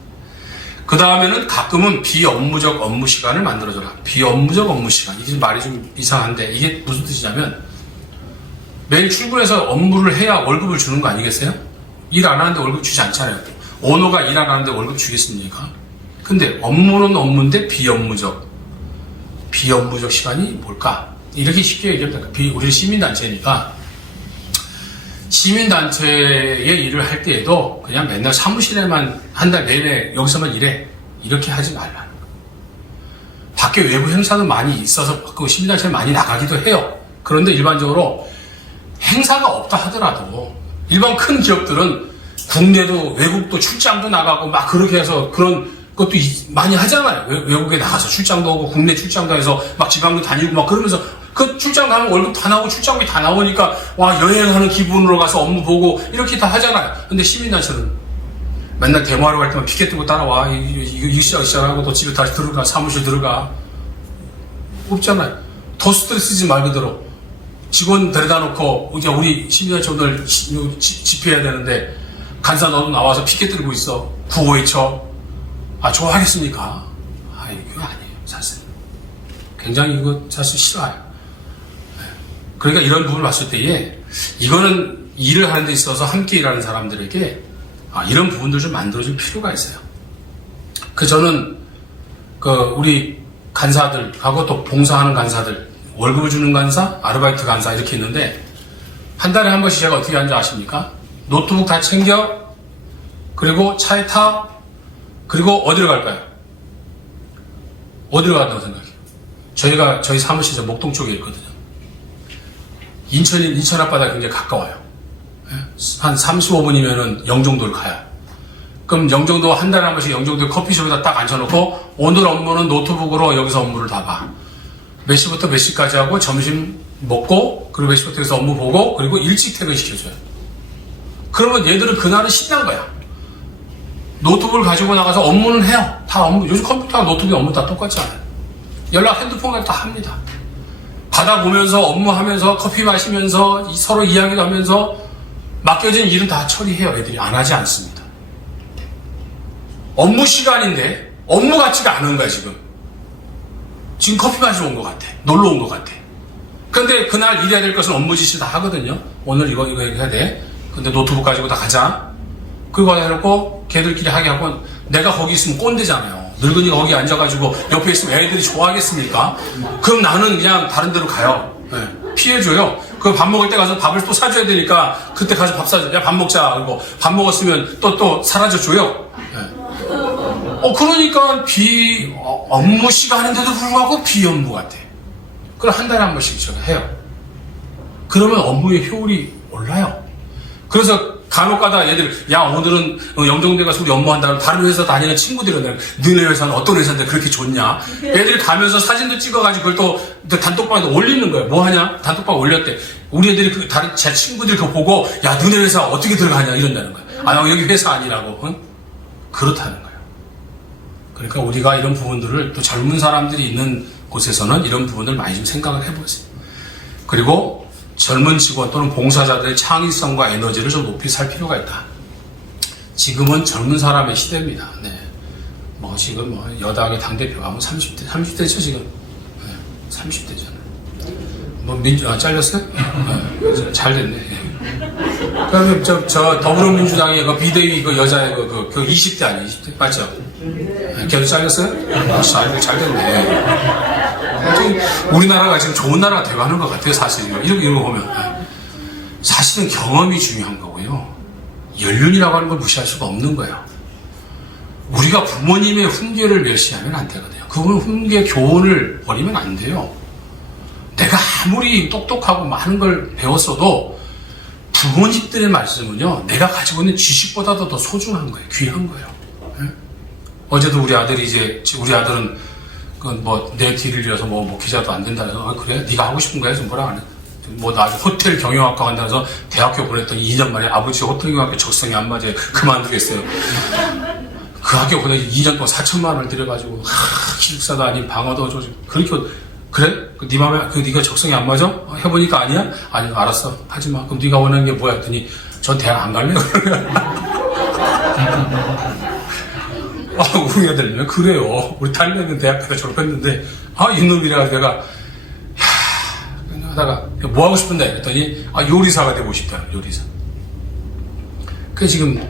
그 다음에는 가끔은 비업무적 업무 시간을 만들어줘라. 비업무적 업무 시간. 이게 말이 좀 이상한데 이게 무슨 뜻이냐면 매일 출근해서 업무를 해야 월급을 주는 거 아니겠어요? 일 안 하는데 월급 주지 않잖아요. 오너가 일 안 하는데 월급 주겠습니까? 근데 업무는 업무인데 비업무적 시간이 뭘까? 이렇게 쉽게 얘기하면 우리는 시민단체니까 시민단체의 일을 할 때에도 그냥 맨날 사무실에만 한 달 내내 여기서만 일해. 이렇게 하지 말라는 거예요. 밖에 외부 행사도 많이 있어서 그 시민단체에 많이 나가기도 해요. 그런데 일반적으로 행사가 없다 하더라도 일반 큰 기업들은 국내도 외국도 출장도 나가고 막 그렇게 해서 그런 것도 많이 하잖아요. 외국에 나가서 출장도 오고 국내 출장도 해서 막 지방도 다니고 막 그러면서 그 출장 가면 월급 다 나오고 출장비 다 나오니까 와 여행하는 기분으로 가서 업무 보고 이렇게 다 하잖아요. 근데 시민단체는 맨날 데모하러 갈 때만 피켓 들고 따라와. 이거 시작하고 또 집에 다시 들어가. 사무실 들어가. 없잖아요. 더 스트레스지 말 그대로. 직원 데려다 놓고 이제 우리 시민단체 오늘 집회해야 되는데 간사 너도 나와서 피켓 들고 있어. 구호 외쳐. 아 좋아하겠습니까? 아 이거 아니에요. 사실. 굉장히 이거 사실 싫어요. 그러니까 이런 부분을 봤을 때에 이거는 일을 하는 데 있어서 함께 일하는 사람들에게 이런 부분들 좀 만들어줄 필요가 있어요. 저는 우리 간사들하고 또 봉사하는 간사들, 월급을 주는 간사, 아르바이트 간사 이렇게 있는데 한 달에 한 번씩 제가 어떻게 하는지 아십니까? 노트북 다 챙겨, 그리고 차에 타, 그리고 어디로 갈까요? 어디로 간다고 생각해요? 저희 사무실 목동 쪽에 있거든요. 인천 앞바다 굉장히 가까워요. 한 35분이면은 영종도를 가요. 그럼 영종도 한 달에 한 번씩 영종도 커피숍에다 딱 앉혀놓고 오늘 업무는 노트북으로 여기서 업무를 다 봐. 몇 시부터 몇 시까지 하고 점심 먹고 그리고 몇 시부터 해서 업무 보고 그리고 일찍 퇴근시켜줘요. 그러면 얘들은 그날은 신난 거야. 노트북을 가지고 나가서 업무는 해요. 다 업무. 요즘 컴퓨터랑 노트북 업무 다 똑같지 않아요. 연락 핸드폰으로 다 합니다. 받아보면서 업무하면서 커피 마시면서 서로 이야기도 하면서 맡겨진 일은 다 처리해요. 애들이 안 하지 않습니다. 업무 시간인데 업무 같지가 않은 거야 지금. 지금 커피 마시러 온 것 같아. 놀러 온 것 같아. 근데 그날 일해야 될 것은 업무 지시를 다 하거든요. 오늘 이거 해야 돼. 근데 노트북 가지고 다 가자. 그거 해놓고 걔들끼리 하게 하고 내가 거기 있으면 꼰대잖아요. 늙은이가 거기 앉아가지고 옆에 있으면 애들이 좋아하겠습니까? 그럼 나는 그냥 다른 데로 가요. 네. 피해줘요. 그 밥 먹을 때 가서 밥을 또 사줘야 되니까 그때 가서 밥 사줘. 야, 밥 먹자. 그리고 밥 먹었으면 또 사라져줘요. 네. 그러니까 업무 시간인데도 불구하고 비업무 같아. 그걸 한 달에 한 번씩 제가 해요. 그러면 업무의 효율이 올라요. 그래서 간혹가다 얘들 야 오늘은 영종대 가서 우리 업무한다고 다른 회사 다니는 친구들은 너네 회사는 어떤 회사인데 그렇게 좋냐? 애들이 가면서 사진도 찍어가지고 그걸 또 단톡방에 올리는 거예요. 뭐 하냐? 단톡방 올렸대. 우리 애들이 다른 제 친구들 그거 보고 야 너네 회사 어떻게 들어가냐 이런다는 거예요. 여기 회사 아니라고. 응? 그렇다는 거예요. 그러니까 우리가 이런 부분들을 또 젊은 사람들이 있는 곳에서는 이런 부분을 많이 좀 생각을 해보세요. 그리고 젊은 직원 또는 봉사자들의 창의성과 에너지를 좀 높이 살 필요가 있다. 지금은 젊은 사람의 시대입니다. 네. 지금 여당의 당대표가 30대죠, 지금. 네. 30대잖아요. 잘렸어요? 네. 잘 됐네. 그러면 저 더불어민주당의 그 비대위 그 여자의 그 20대 아니에요? 20대? 맞죠? 네. 걔도 잘렸어요? 잘 됐네. 우리나라가 지금 좋은 나라가 되어가는 것 같아요, 사실은. 이런 거 보면. 사실은 경험이 중요한 거고요. 연륜이라고 하는 걸 무시할 수가 없는 거예요. 우리가 부모님의 훈계를 멸시하면 안 되거든요. 그분 훈계 교훈을 버리면 안 돼요. 내가 아무리 똑똑하고 많은 걸 배웠어도 부모님들의 말씀은요, 내가 가지고 있는 지식보다도 더 소중한 거예요. 귀한 거예요. 어제도 우리 아들은 내 뒤를 이어서 기자도 안 된다 해서 그래? 네가 하고 싶은 거야? 뭐라 하네. 나중에 호텔 경영학과 간다 해서 대학교 보냈더니 2년 만에 아버지 호텔 경영학교 적성이 안 맞아요. 그만두겠어요. 그 학교 보내 2년 동안 4천만 원을 들여가지고 기숙사도 아닌 방어도 그렇게 그래? 네 맘에 네가 적성이 안 맞아? 해보니까 아니야? 아니 알았어 하지마. 그럼 네가 원하는 게 뭐야? 했더니 전 대학 안 갈래? 우리 애들은 그래요. 우리 딸내미는 대학교 졸업했는데 이놈이라 내가 하다가 뭐 하고 싶은데 했더니 요리사가 되고 싶다. 요리사. 그 지금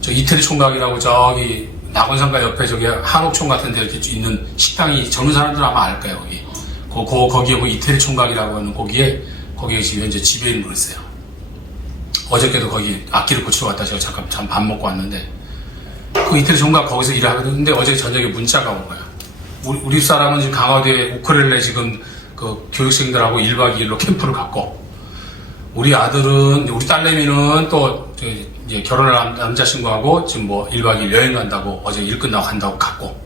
저 이태리 총각이라고 저기 낙원상가 옆에 저기 한옥촌 같은 데 이렇게 있는 식당이 젊은 사람들 아마 알 거예요. 거기에 이태리 총각이라고 하는 거기에 지금 현재 지배인으로 있어요. 어저께도 거기 악기를 고치러 갔다 제가 잠깐 밥 먹고 왔는데 그 이틀 전가 거기서 일을 하거든. 근데 어제 저녁에 문자가 온 거야. 우리 사람은 지금 강화도에 우크렐레 지금 그 교육생들하고 1박 2일로 캠프를 갔고, 우리 아들은, 우리 딸내미는 또 이제 결혼할 남자친구하고 지금 뭐 1박 2일 여행 간다고 어제 일 끝나고 간다고 갔고,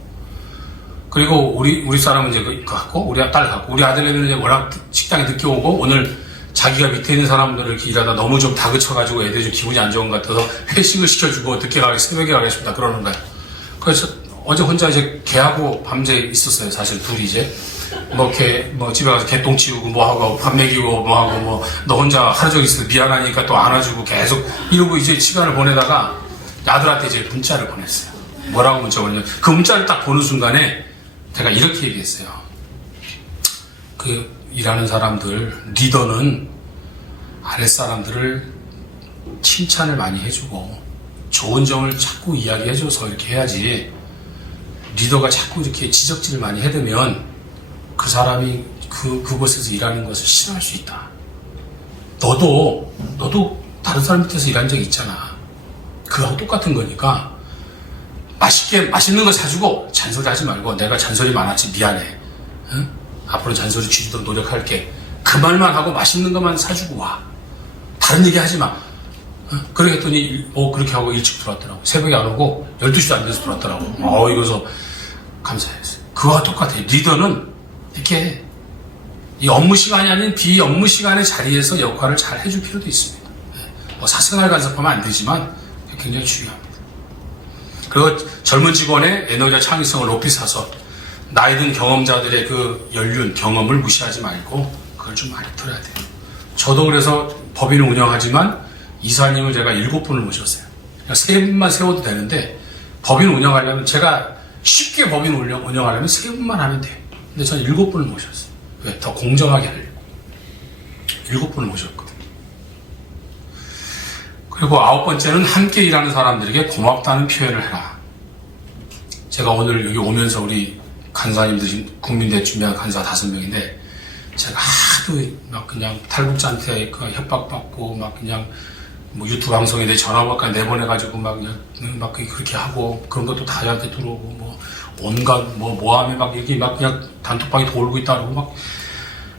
그리고 우리 사람은 이제 갔고, 우리 딸 갔고, 우리 아들내미는 이제 워낙 식당에 늦게 오고, 오늘 자기가 밑에 있는 사람들을 이렇게 일하다 너무 좀 다그쳐가지고 애들이 좀 기분이 안 좋은 것 같아서 회식을 시켜주고 늦게 새벽에 가겠습니다. 그러는 거야. 그래서 어제 혼자 이제 걔하고 밤새 있었어요. 사실 둘이 이제. 집에 가서 개똥 치우고 뭐 하고 밥 먹이고 뭐 하고 너 혼자 하루 종일 있어 미안하니까 또 안아주고 계속 이러고 이제 시간을 보내다가 아들한테 이제 문자를 보냈어요. 뭐라고 문자 보냈냐면 그 문자를 딱 보는 순간에 제가 이렇게 얘기했어요. 그 일하는 사람들, 리더는 아랫사람들을 칭찬을 많이 해주고 좋은 점을 자꾸 이야기해줘서 이렇게 해야지, 리더가 자꾸 이렇게 지적질을 많이 해대면 그 사람이 그곳에서 일하는 것을 싫어할 수 있다. 너도 다른 사람 밑에서 일한 적 있잖아. 그거하고 똑같은 거니까 맛있는 거 사주고 잔소리 하지 말고, 내가 잔소리 많았지 미안해. 응? 앞으로 잔소리 줄이도록 노력할게. 그 말만 하고 맛있는 것만 사주고 와. 다른 얘기 하지 마. 응? 그래 했더니 그렇게 하고 일찍 들어왔더라고. 새벽에 안 오고 12시도 안 돼서 들어왔더라고. 이거서 감사했어요. 그거와 똑같아. 리더는 이렇게 이 업무 시간이 아닌 비업무 시간의 자리에서 역할을 잘 해줄 필요도 있습니다. 사생활 간섭하면 안 되지만 굉장히 중요합니다. 그리고 젊은 직원의 에너지와 창의성을 높이 사서 나이 든 경험자들의 그 연륜, 경험을 무시하지 말고 그걸 좀 많이 들어야 돼요. 저도 그래서 법인을 운영하지만 이사님을 제가 7분을 모셨어요. 그냥 3분만 세워도 되는데 법인 운영하려면, 제가 쉽게 법인 운영하려면 3분만 하면 돼요. 근데 저는 7분을 모셨어요. 왜? 더 공정하게 하려고. 7분을 모셨거든요. 그리고 9번째는 함께 일하는 사람들에게 고맙다는 표현을 해라. 제가 오늘 여기 오면서 우리 간사님들, 국민대 준비한 간사 5명인데, 제가 하도 막 그냥 탈북자한테 협박받고, 막 그냥 뭐 유튜브 방송에 내 전화번호까지 내보내가지고 막 그렇게 하고, 그런 것도 다 저한테 들어오고, 온갖 모함에 막 이렇게 막 그냥 단톡방에 돌고 있다 그러고 막.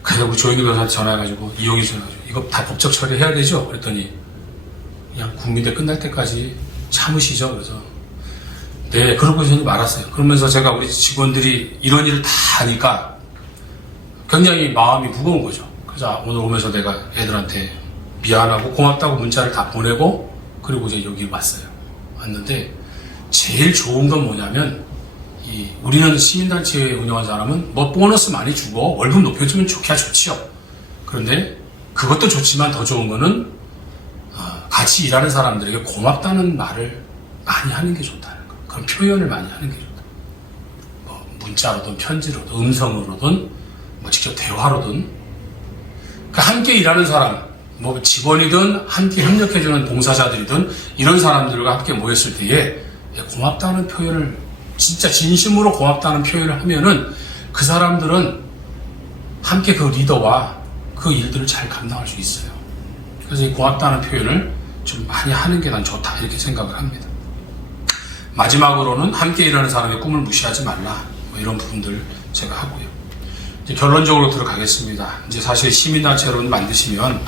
그래서 우리 조현희 변호사한테 전화해가지고, 이용희 전화해가지고 이거 다 법적 처리해야 되죠? 그랬더니 그냥 국민대 끝날 때까지 참으시죠? 그래서 네, 그러고 저는 말았어요. 그러면서 제가 우리 직원들이 이런 일을 다 하니까 굉장히 마음이 무거운 거죠. 그래서 오늘 오면서 내가 애들한테 미안하고 고맙다고 문자를 다 보내고, 그리고 이제 여기 왔어요. 왔는데 제일 좋은 건 뭐냐면, 우리는 시민단체 운영한 사람은 보너스 많이 주고 월급 높여주면 좋지요. 그런데 그것도 좋지만 더 좋은 거는 같이 일하는 사람들에게 고맙다는 말을 많이 하는 게 좋다는 거. 그런 표현을 많이 하는 게 좋다. 문자로든 편지로든 음성으로든 직접 대화로든. 그러니까 함께 일하는 사람, 직원이든 함께 협력해주는 봉사자들이든 이런 사람들과 함께 모였을 때에 고맙다는 표현을, 진짜 진심으로 고맙다는 표현을 하면은 그 사람들은 함께 그 리더와 그 일들을 잘 감당할 수 있어요. 그래서 이 고맙다는 표현을 좀 많이 하는 게 난 좋다, 이렇게 생각을 합니다. 마지막으로는 함께 일하는 사람의 꿈을 무시하지 말라, 이런 부분들 제가 하고요. 이제 결론적으로 들어가겠습니다. 이제 사실 시민단체로 만드시면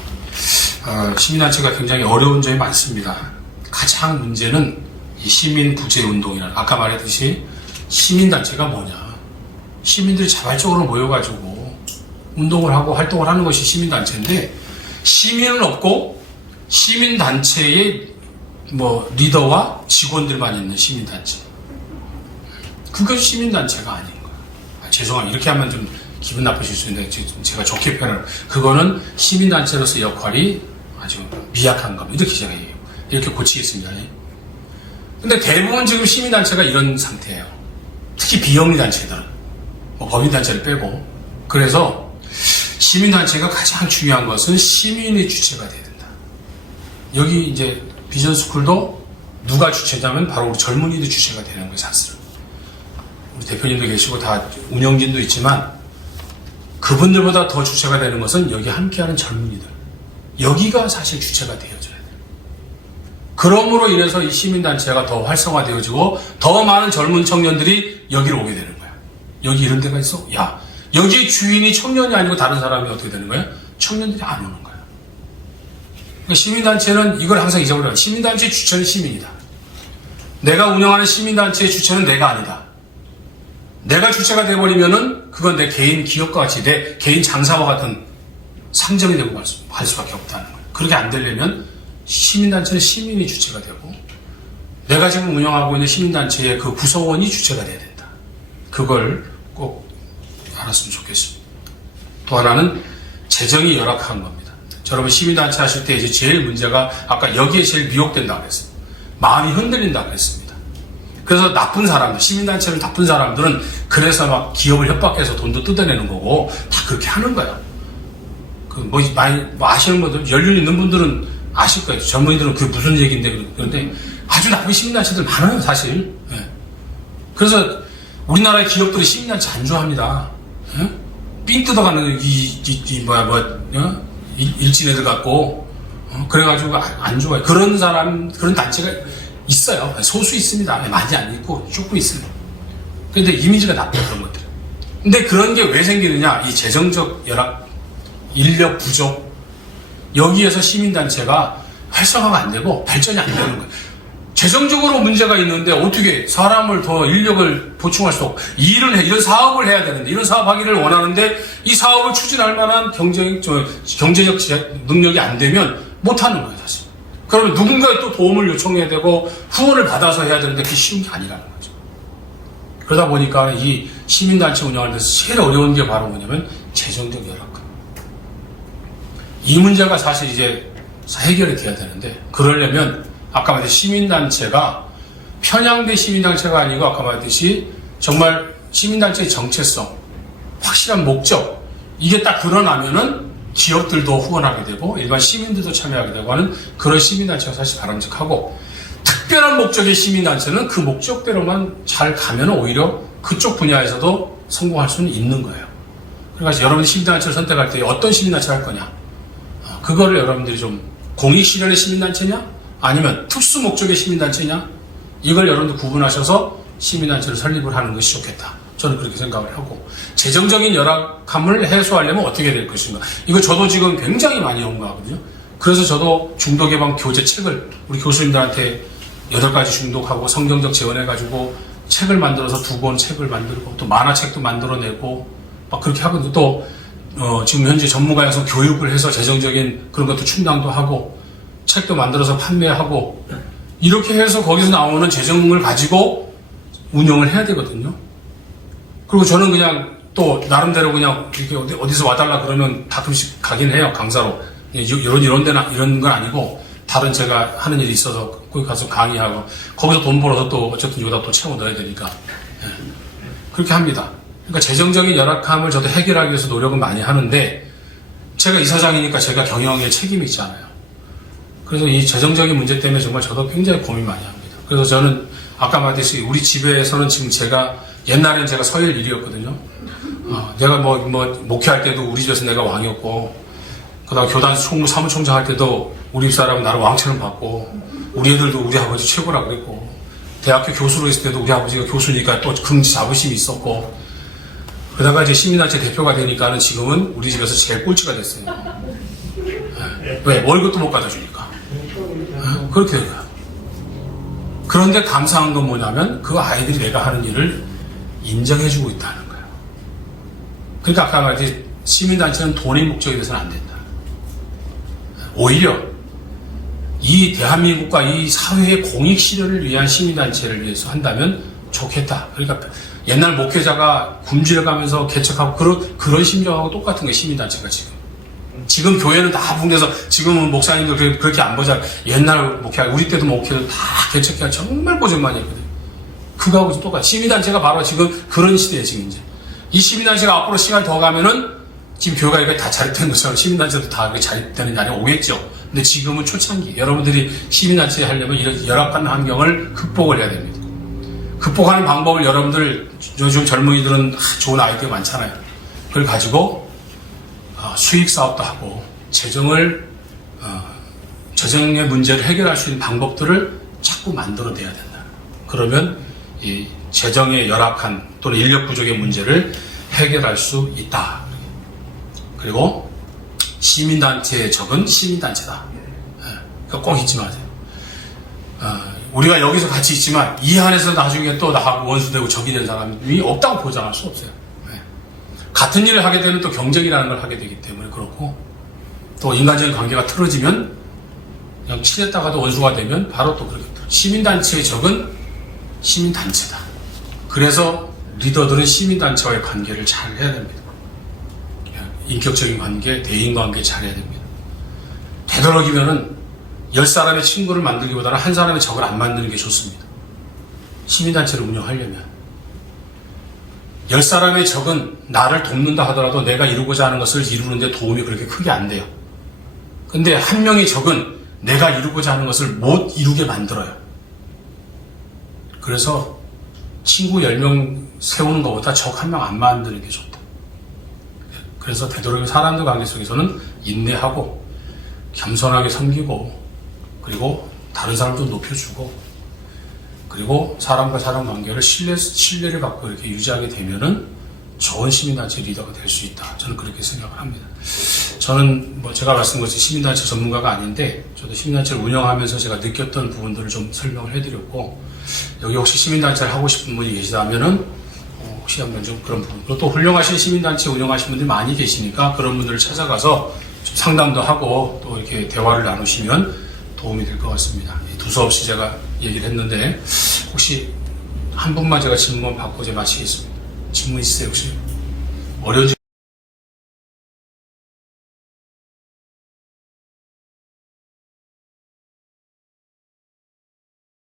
시민단체가 굉장히 어려운 점이 많습니다. 가장 문제는 이 시민구제운동이라는, 아까 말했듯이 시민단체가 뭐냐, 시민들이 자발적으로 모여가지고 운동을 하고 활동을 하는 것이 시민단체인데, 시민은 없고 시민단체의 리더와 직원들만 있는 시민단체, 그것이 시민단체가 아닌 거야. 죄송합니다. 이렇게 하면 좀 기분 나쁘실 수 있는데 제가 좋게 표현을, 그거는 시민단체로서 역할이 아주 미약한 겁니다. 이렇게 제가 얘기해요. 이렇게 고치겠습니다. 근데 대부분 지금 시민단체가 이런 상태예요. 특히 비영리단체들은, 법인단체를 빼고. 그래서 시민단체가 가장 중요한 것은 시민의 주체가 돼야 된다. 여기 이제 비전스쿨도 누가 주체자면 바로 우리 젊은이들 주체가 되는 거예요, 사실은. 우리 대표님도 계시고 다 운영진도 있지만, 그분들보다 더 주체가 되는 것은 여기 함께하는 젊은이들. 여기가 사실 주체가 되어줘야 돼요. 그러므로 인해서 이 시민단체가 더 활성화되어지고 더 많은 젊은 청년들이 여기로 오게 되는 거야. 여기 이런 데가 있어? 야, 여기 주인이 청년이 아니고 다른 사람이 어떻게 되는 거야? 청년들이 안 오는 거야. 그러니까 시민단체는 이걸 항상 잊어버려요. 시민단체의 주체는 시민이다. 내가 운영하는 시민단체의 주체는 내가 아니다. 내가 주체가 돼버리면은 그건 내 개인 기업과 같이 내 개인 장사와 같은 상정이 되고 할 수밖에 없다는 거예요. 그렇게 안 되려면 시민단체는 시민이 주체가 되고 내가 지금 운영하고 있는 시민단체의 그 구성원이 주체가 돼야 된다. 그걸 꼭 알았으면 좋겠습니다. 또 하나는 재정이 열악한 겁니다. 여러분 시민단체 하실 때 이제 제일 문제가 아까 여기에 제일 미혹된다고 그랬어요. 마음이 흔들린다고 그랬습니다. 그래서 나쁜 사람들, 시민단체를 나쁜 사람들은 그래서 막 기업을 협박해서 돈도 뜯어내는 거고 다 그렇게 하는 거야. 많이 아시는 분들, 연륜 있는 분들은 아실 거예요. 젊은이들은 그게 무슨 얘기인데 그런데 아주 나쁜 시민단체들 많아요, 사실. 예. 그래서 우리나라의 기업들이 시민단체 안 좋아합니다. 예? 삥 뜯어가는 일진 애들 같고 그래가지고 안 좋아요. 그런 사람, 그런 단체가 있어요. 소수 있습니다. 많이 안 있고 조금 있습니다. 근데 이미지가 나빠요, 그런 것들. 근데 그런 게 왜 생기느냐? 이 재정적 열악, 인력 부족, 여기에서 시민단체가 활성화가 안 되고 발전이 안 되는 거예요. 재정적으로 문제가 있는데 어떻게 사람을 더 인력을 보충할 수 없고 이런 사업을 해야 되는데 이런 사업하기를 원하는데 이 사업을 추진할 만한 경제적 능력이 안 되면 못하는 거예요, 사실. 그러면 누군가의 또 도움을 요청해야 되고 후원을 받아서 해야 되는데 그게 쉬운 게 아니라는 거죠. 그러다 보니까 이 시민단체 운영하는 데서 제일 어려운 게 바로 뭐냐면 재정적 열악감. 이 문제가 사실 이제 해결이 돼야 되는데 그러려면 아까 말했듯이 시민단체가 편향된 시민단체가 아니고 아까 말했듯이 정말 시민단체의 정체성, 확실한 목적 이게 딱 드러나면은 기업들도 후원하게 되고 일반 시민들도 참여하게 되고 하는 그런 시민단체가 사실 바람직하고 특별한 목적의 시민단체는 그 목적대로만 잘 가면 오히려 그쪽 분야에서도 성공할 수는 있는 거예요. 그러니까 여러분이 시민단체를 선택할 때 어떤 시민단체를 할 거냐 그거를 여러분들이 좀 공익실현의 시민단체냐 아니면 특수 목적의 시민단체냐 이걸 여러분들 구분하셔서 시민단체를 설립을 하는 것이 좋겠다. 저는 그렇게 생각을 하고 재정적인 열악함을 해소하려면 어떻게 될 것인가 이거 저도 지금 굉장히 많이 연구하거든요. 그래서 저도 중독 예방 교재 책을 우리 교수님들한테 8가지 중독하고 성경적 재원해가지고 책을 만들어서 2권 책을 만들고 또 만화책도 만들어내고 막 그렇게 하거든요. 또 지금 현재 전문가에서 교육을 해서 재정적인 그런 것도 충당도 하고 책도 만들어서 판매하고 이렇게 해서 거기서 나오는 재정을 가지고 운영을 해야 되거든요. 그리고 저는 그냥 또 나름대로 그냥 이렇게 어디서 와달라 그러면 가끔씩 가긴 해요. 강사로. 이런 데나 이런 건 아니고 다른 제가 하는 일이 있어서 거기 가서 강의하고 거기서 돈 벌어서 또 어쨌든 여기다 또 채워 넣어야 되니까 그렇게 합니다. 그러니까 재정적인 열악함을 저도 해결하기 위해서 노력은 많이 하는데 제가 이사장이니까 제가 경영에 책임이 있잖아요. 그래서 이 재정적인 문제 때문에 정말 저도 굉장히 고민 많이 합니다. 그래서 저는 아까 말했듯이 우리 집에서는 지금 제가 옛날엔 제가 서열 1위였거든요. 내가 목회할 때도 우리 집에서 내가 왕이었고 그다음 교단 사무총장 할 때도 우리 집사람은 나를 왕처럼 봤고 우리 애들도 우리 아버지 최고라 그랬고 대학교 교수로 있을 때도 우리 아버지가 교수니까 또 긍지 자부심이 있었고 그러다가 이제 시민단체 대표가 되니까는 지금은 우리 집에서 제일 꼴찌가 됐어요. 왜? 월급도 못 가져주니까. 그렇게 된 거야. 그런데 감사한 건 뭐냐면 그 아이들이 내가 하는 일을 인정해주고 있다는 거예요. 그러니까 아까 말했듯이 시민단체는 돈의 목적이 돼서는 안 된다. 오히려 이 대한민국과 이 사회의 공익 실현을 위한 시민단체를 위해서 한다면 좋겠다. 그러니까 옛날 목회자가 굶주려가면서 개척하고 그런 심정하고 똑같은 거예요. 시민단체가 지금 교회는 다 붕대서 지금은 목사님들 그렇게 안 보자. 옛날 우리 때도 목회를 다 개척해야 정말 고생 많이 했거든요. 그거하고 똑같아. 시민단체가 바로 지금 그런 시대에 지금 이제 이 시민단체가 앞으로 시간 더 가면은 지금 교회가 이게 다 자립된 것처럼 시민단체도 다 자립되는 날이 오겠죠. 근데 지금은 초창기. 여러분들이 시민단체 하려면 이런 열악한 환경을 극복을 해야 됩니다. 극복하는 방법을 여러분들 요즘 젊은이들은 좋은 아이디어 많잖아요. 그걸 가지고 수익 사업도 하고 재정을 재정의 문제를 해결할 수 있는 방법들을 자꾸 만들어내야 된다. 그러면 이 재정의 열악한 또는 인력 부족의 문제를 해결할 수 있다. 그리고 시민단체의 적은 시민단체다. 그러니까 꼭 잊지 마세요. 우리가 여기서 같이 있지만 이 안에서 나중에 또 나하고 원수되고 적이 된 사람이 없다고 보장할 수 없어요. 같은 일을 하게 되면 또 경쟁이라는 걸 하게 되기 때문에 그렇고, 또 인간적인 관계가 틀어지면 그냥 친했다가도 원수가 되면 바로 또 그렇게 시민단체의 적은 시민단체다. 그래서 리더들은 시민단체와의 관계를 잘 해야 됩니다. 인격적인 관계, 대인관계 잘 해야 됩니다. 되도록이면은 10사람의 친구를 만들기보다는 한 사람의 적을 안 만드는 게 좋습니다. 시민단체를 운영하려면 10사람의 적은 나를 돕는다 하더라도 내가 이루고자 하는 것을 이루는데 도움이 그렇게 크게 안 돼요. 근데 한 명의 적은 내가 이루고자 하는 것을 못 이루게 만들어요. 그래서 친구 10명 세우는 것보다 적 한 명 안 만드는 게 좋다. 그래서 되도록이면 사람들 관계 속에서는 인내하고 겸손하게 섬기고, 그리고 다른 사람도 높여주고, 그리고 사람과 사람 관계를 신뢰를 갖고 이렇게 유지하게 되면은 좋은 시민단체 리더가 될 수 있다. 저는 그렇게 생각을 합니다. 저는 제가 말씀드린 시민단체 전문가가 아닌데, 저도 시민단체를 운영하면서 제가 느꼈던 부분들을 좀 설명을 해드렸고, 여기 혹시 시민단체를 하고 싶은 분이 계시다면은 혹시 한번 좀 그런 부분, 그리고 또 훌륭하신 시민단체 운영하시는 분들이 많이 계시니까 그런 분들을 찾아가서 좀 상담도 하고 또 이렇게 대화를 나누시면 도움이 될 것 같습니다. 두서없이 제가 얘기를 했는데, 혹시 한 분만 제가 질문 받고 이제 마치겠습니다. 질문 있으세요, 혹시? 어려운 질문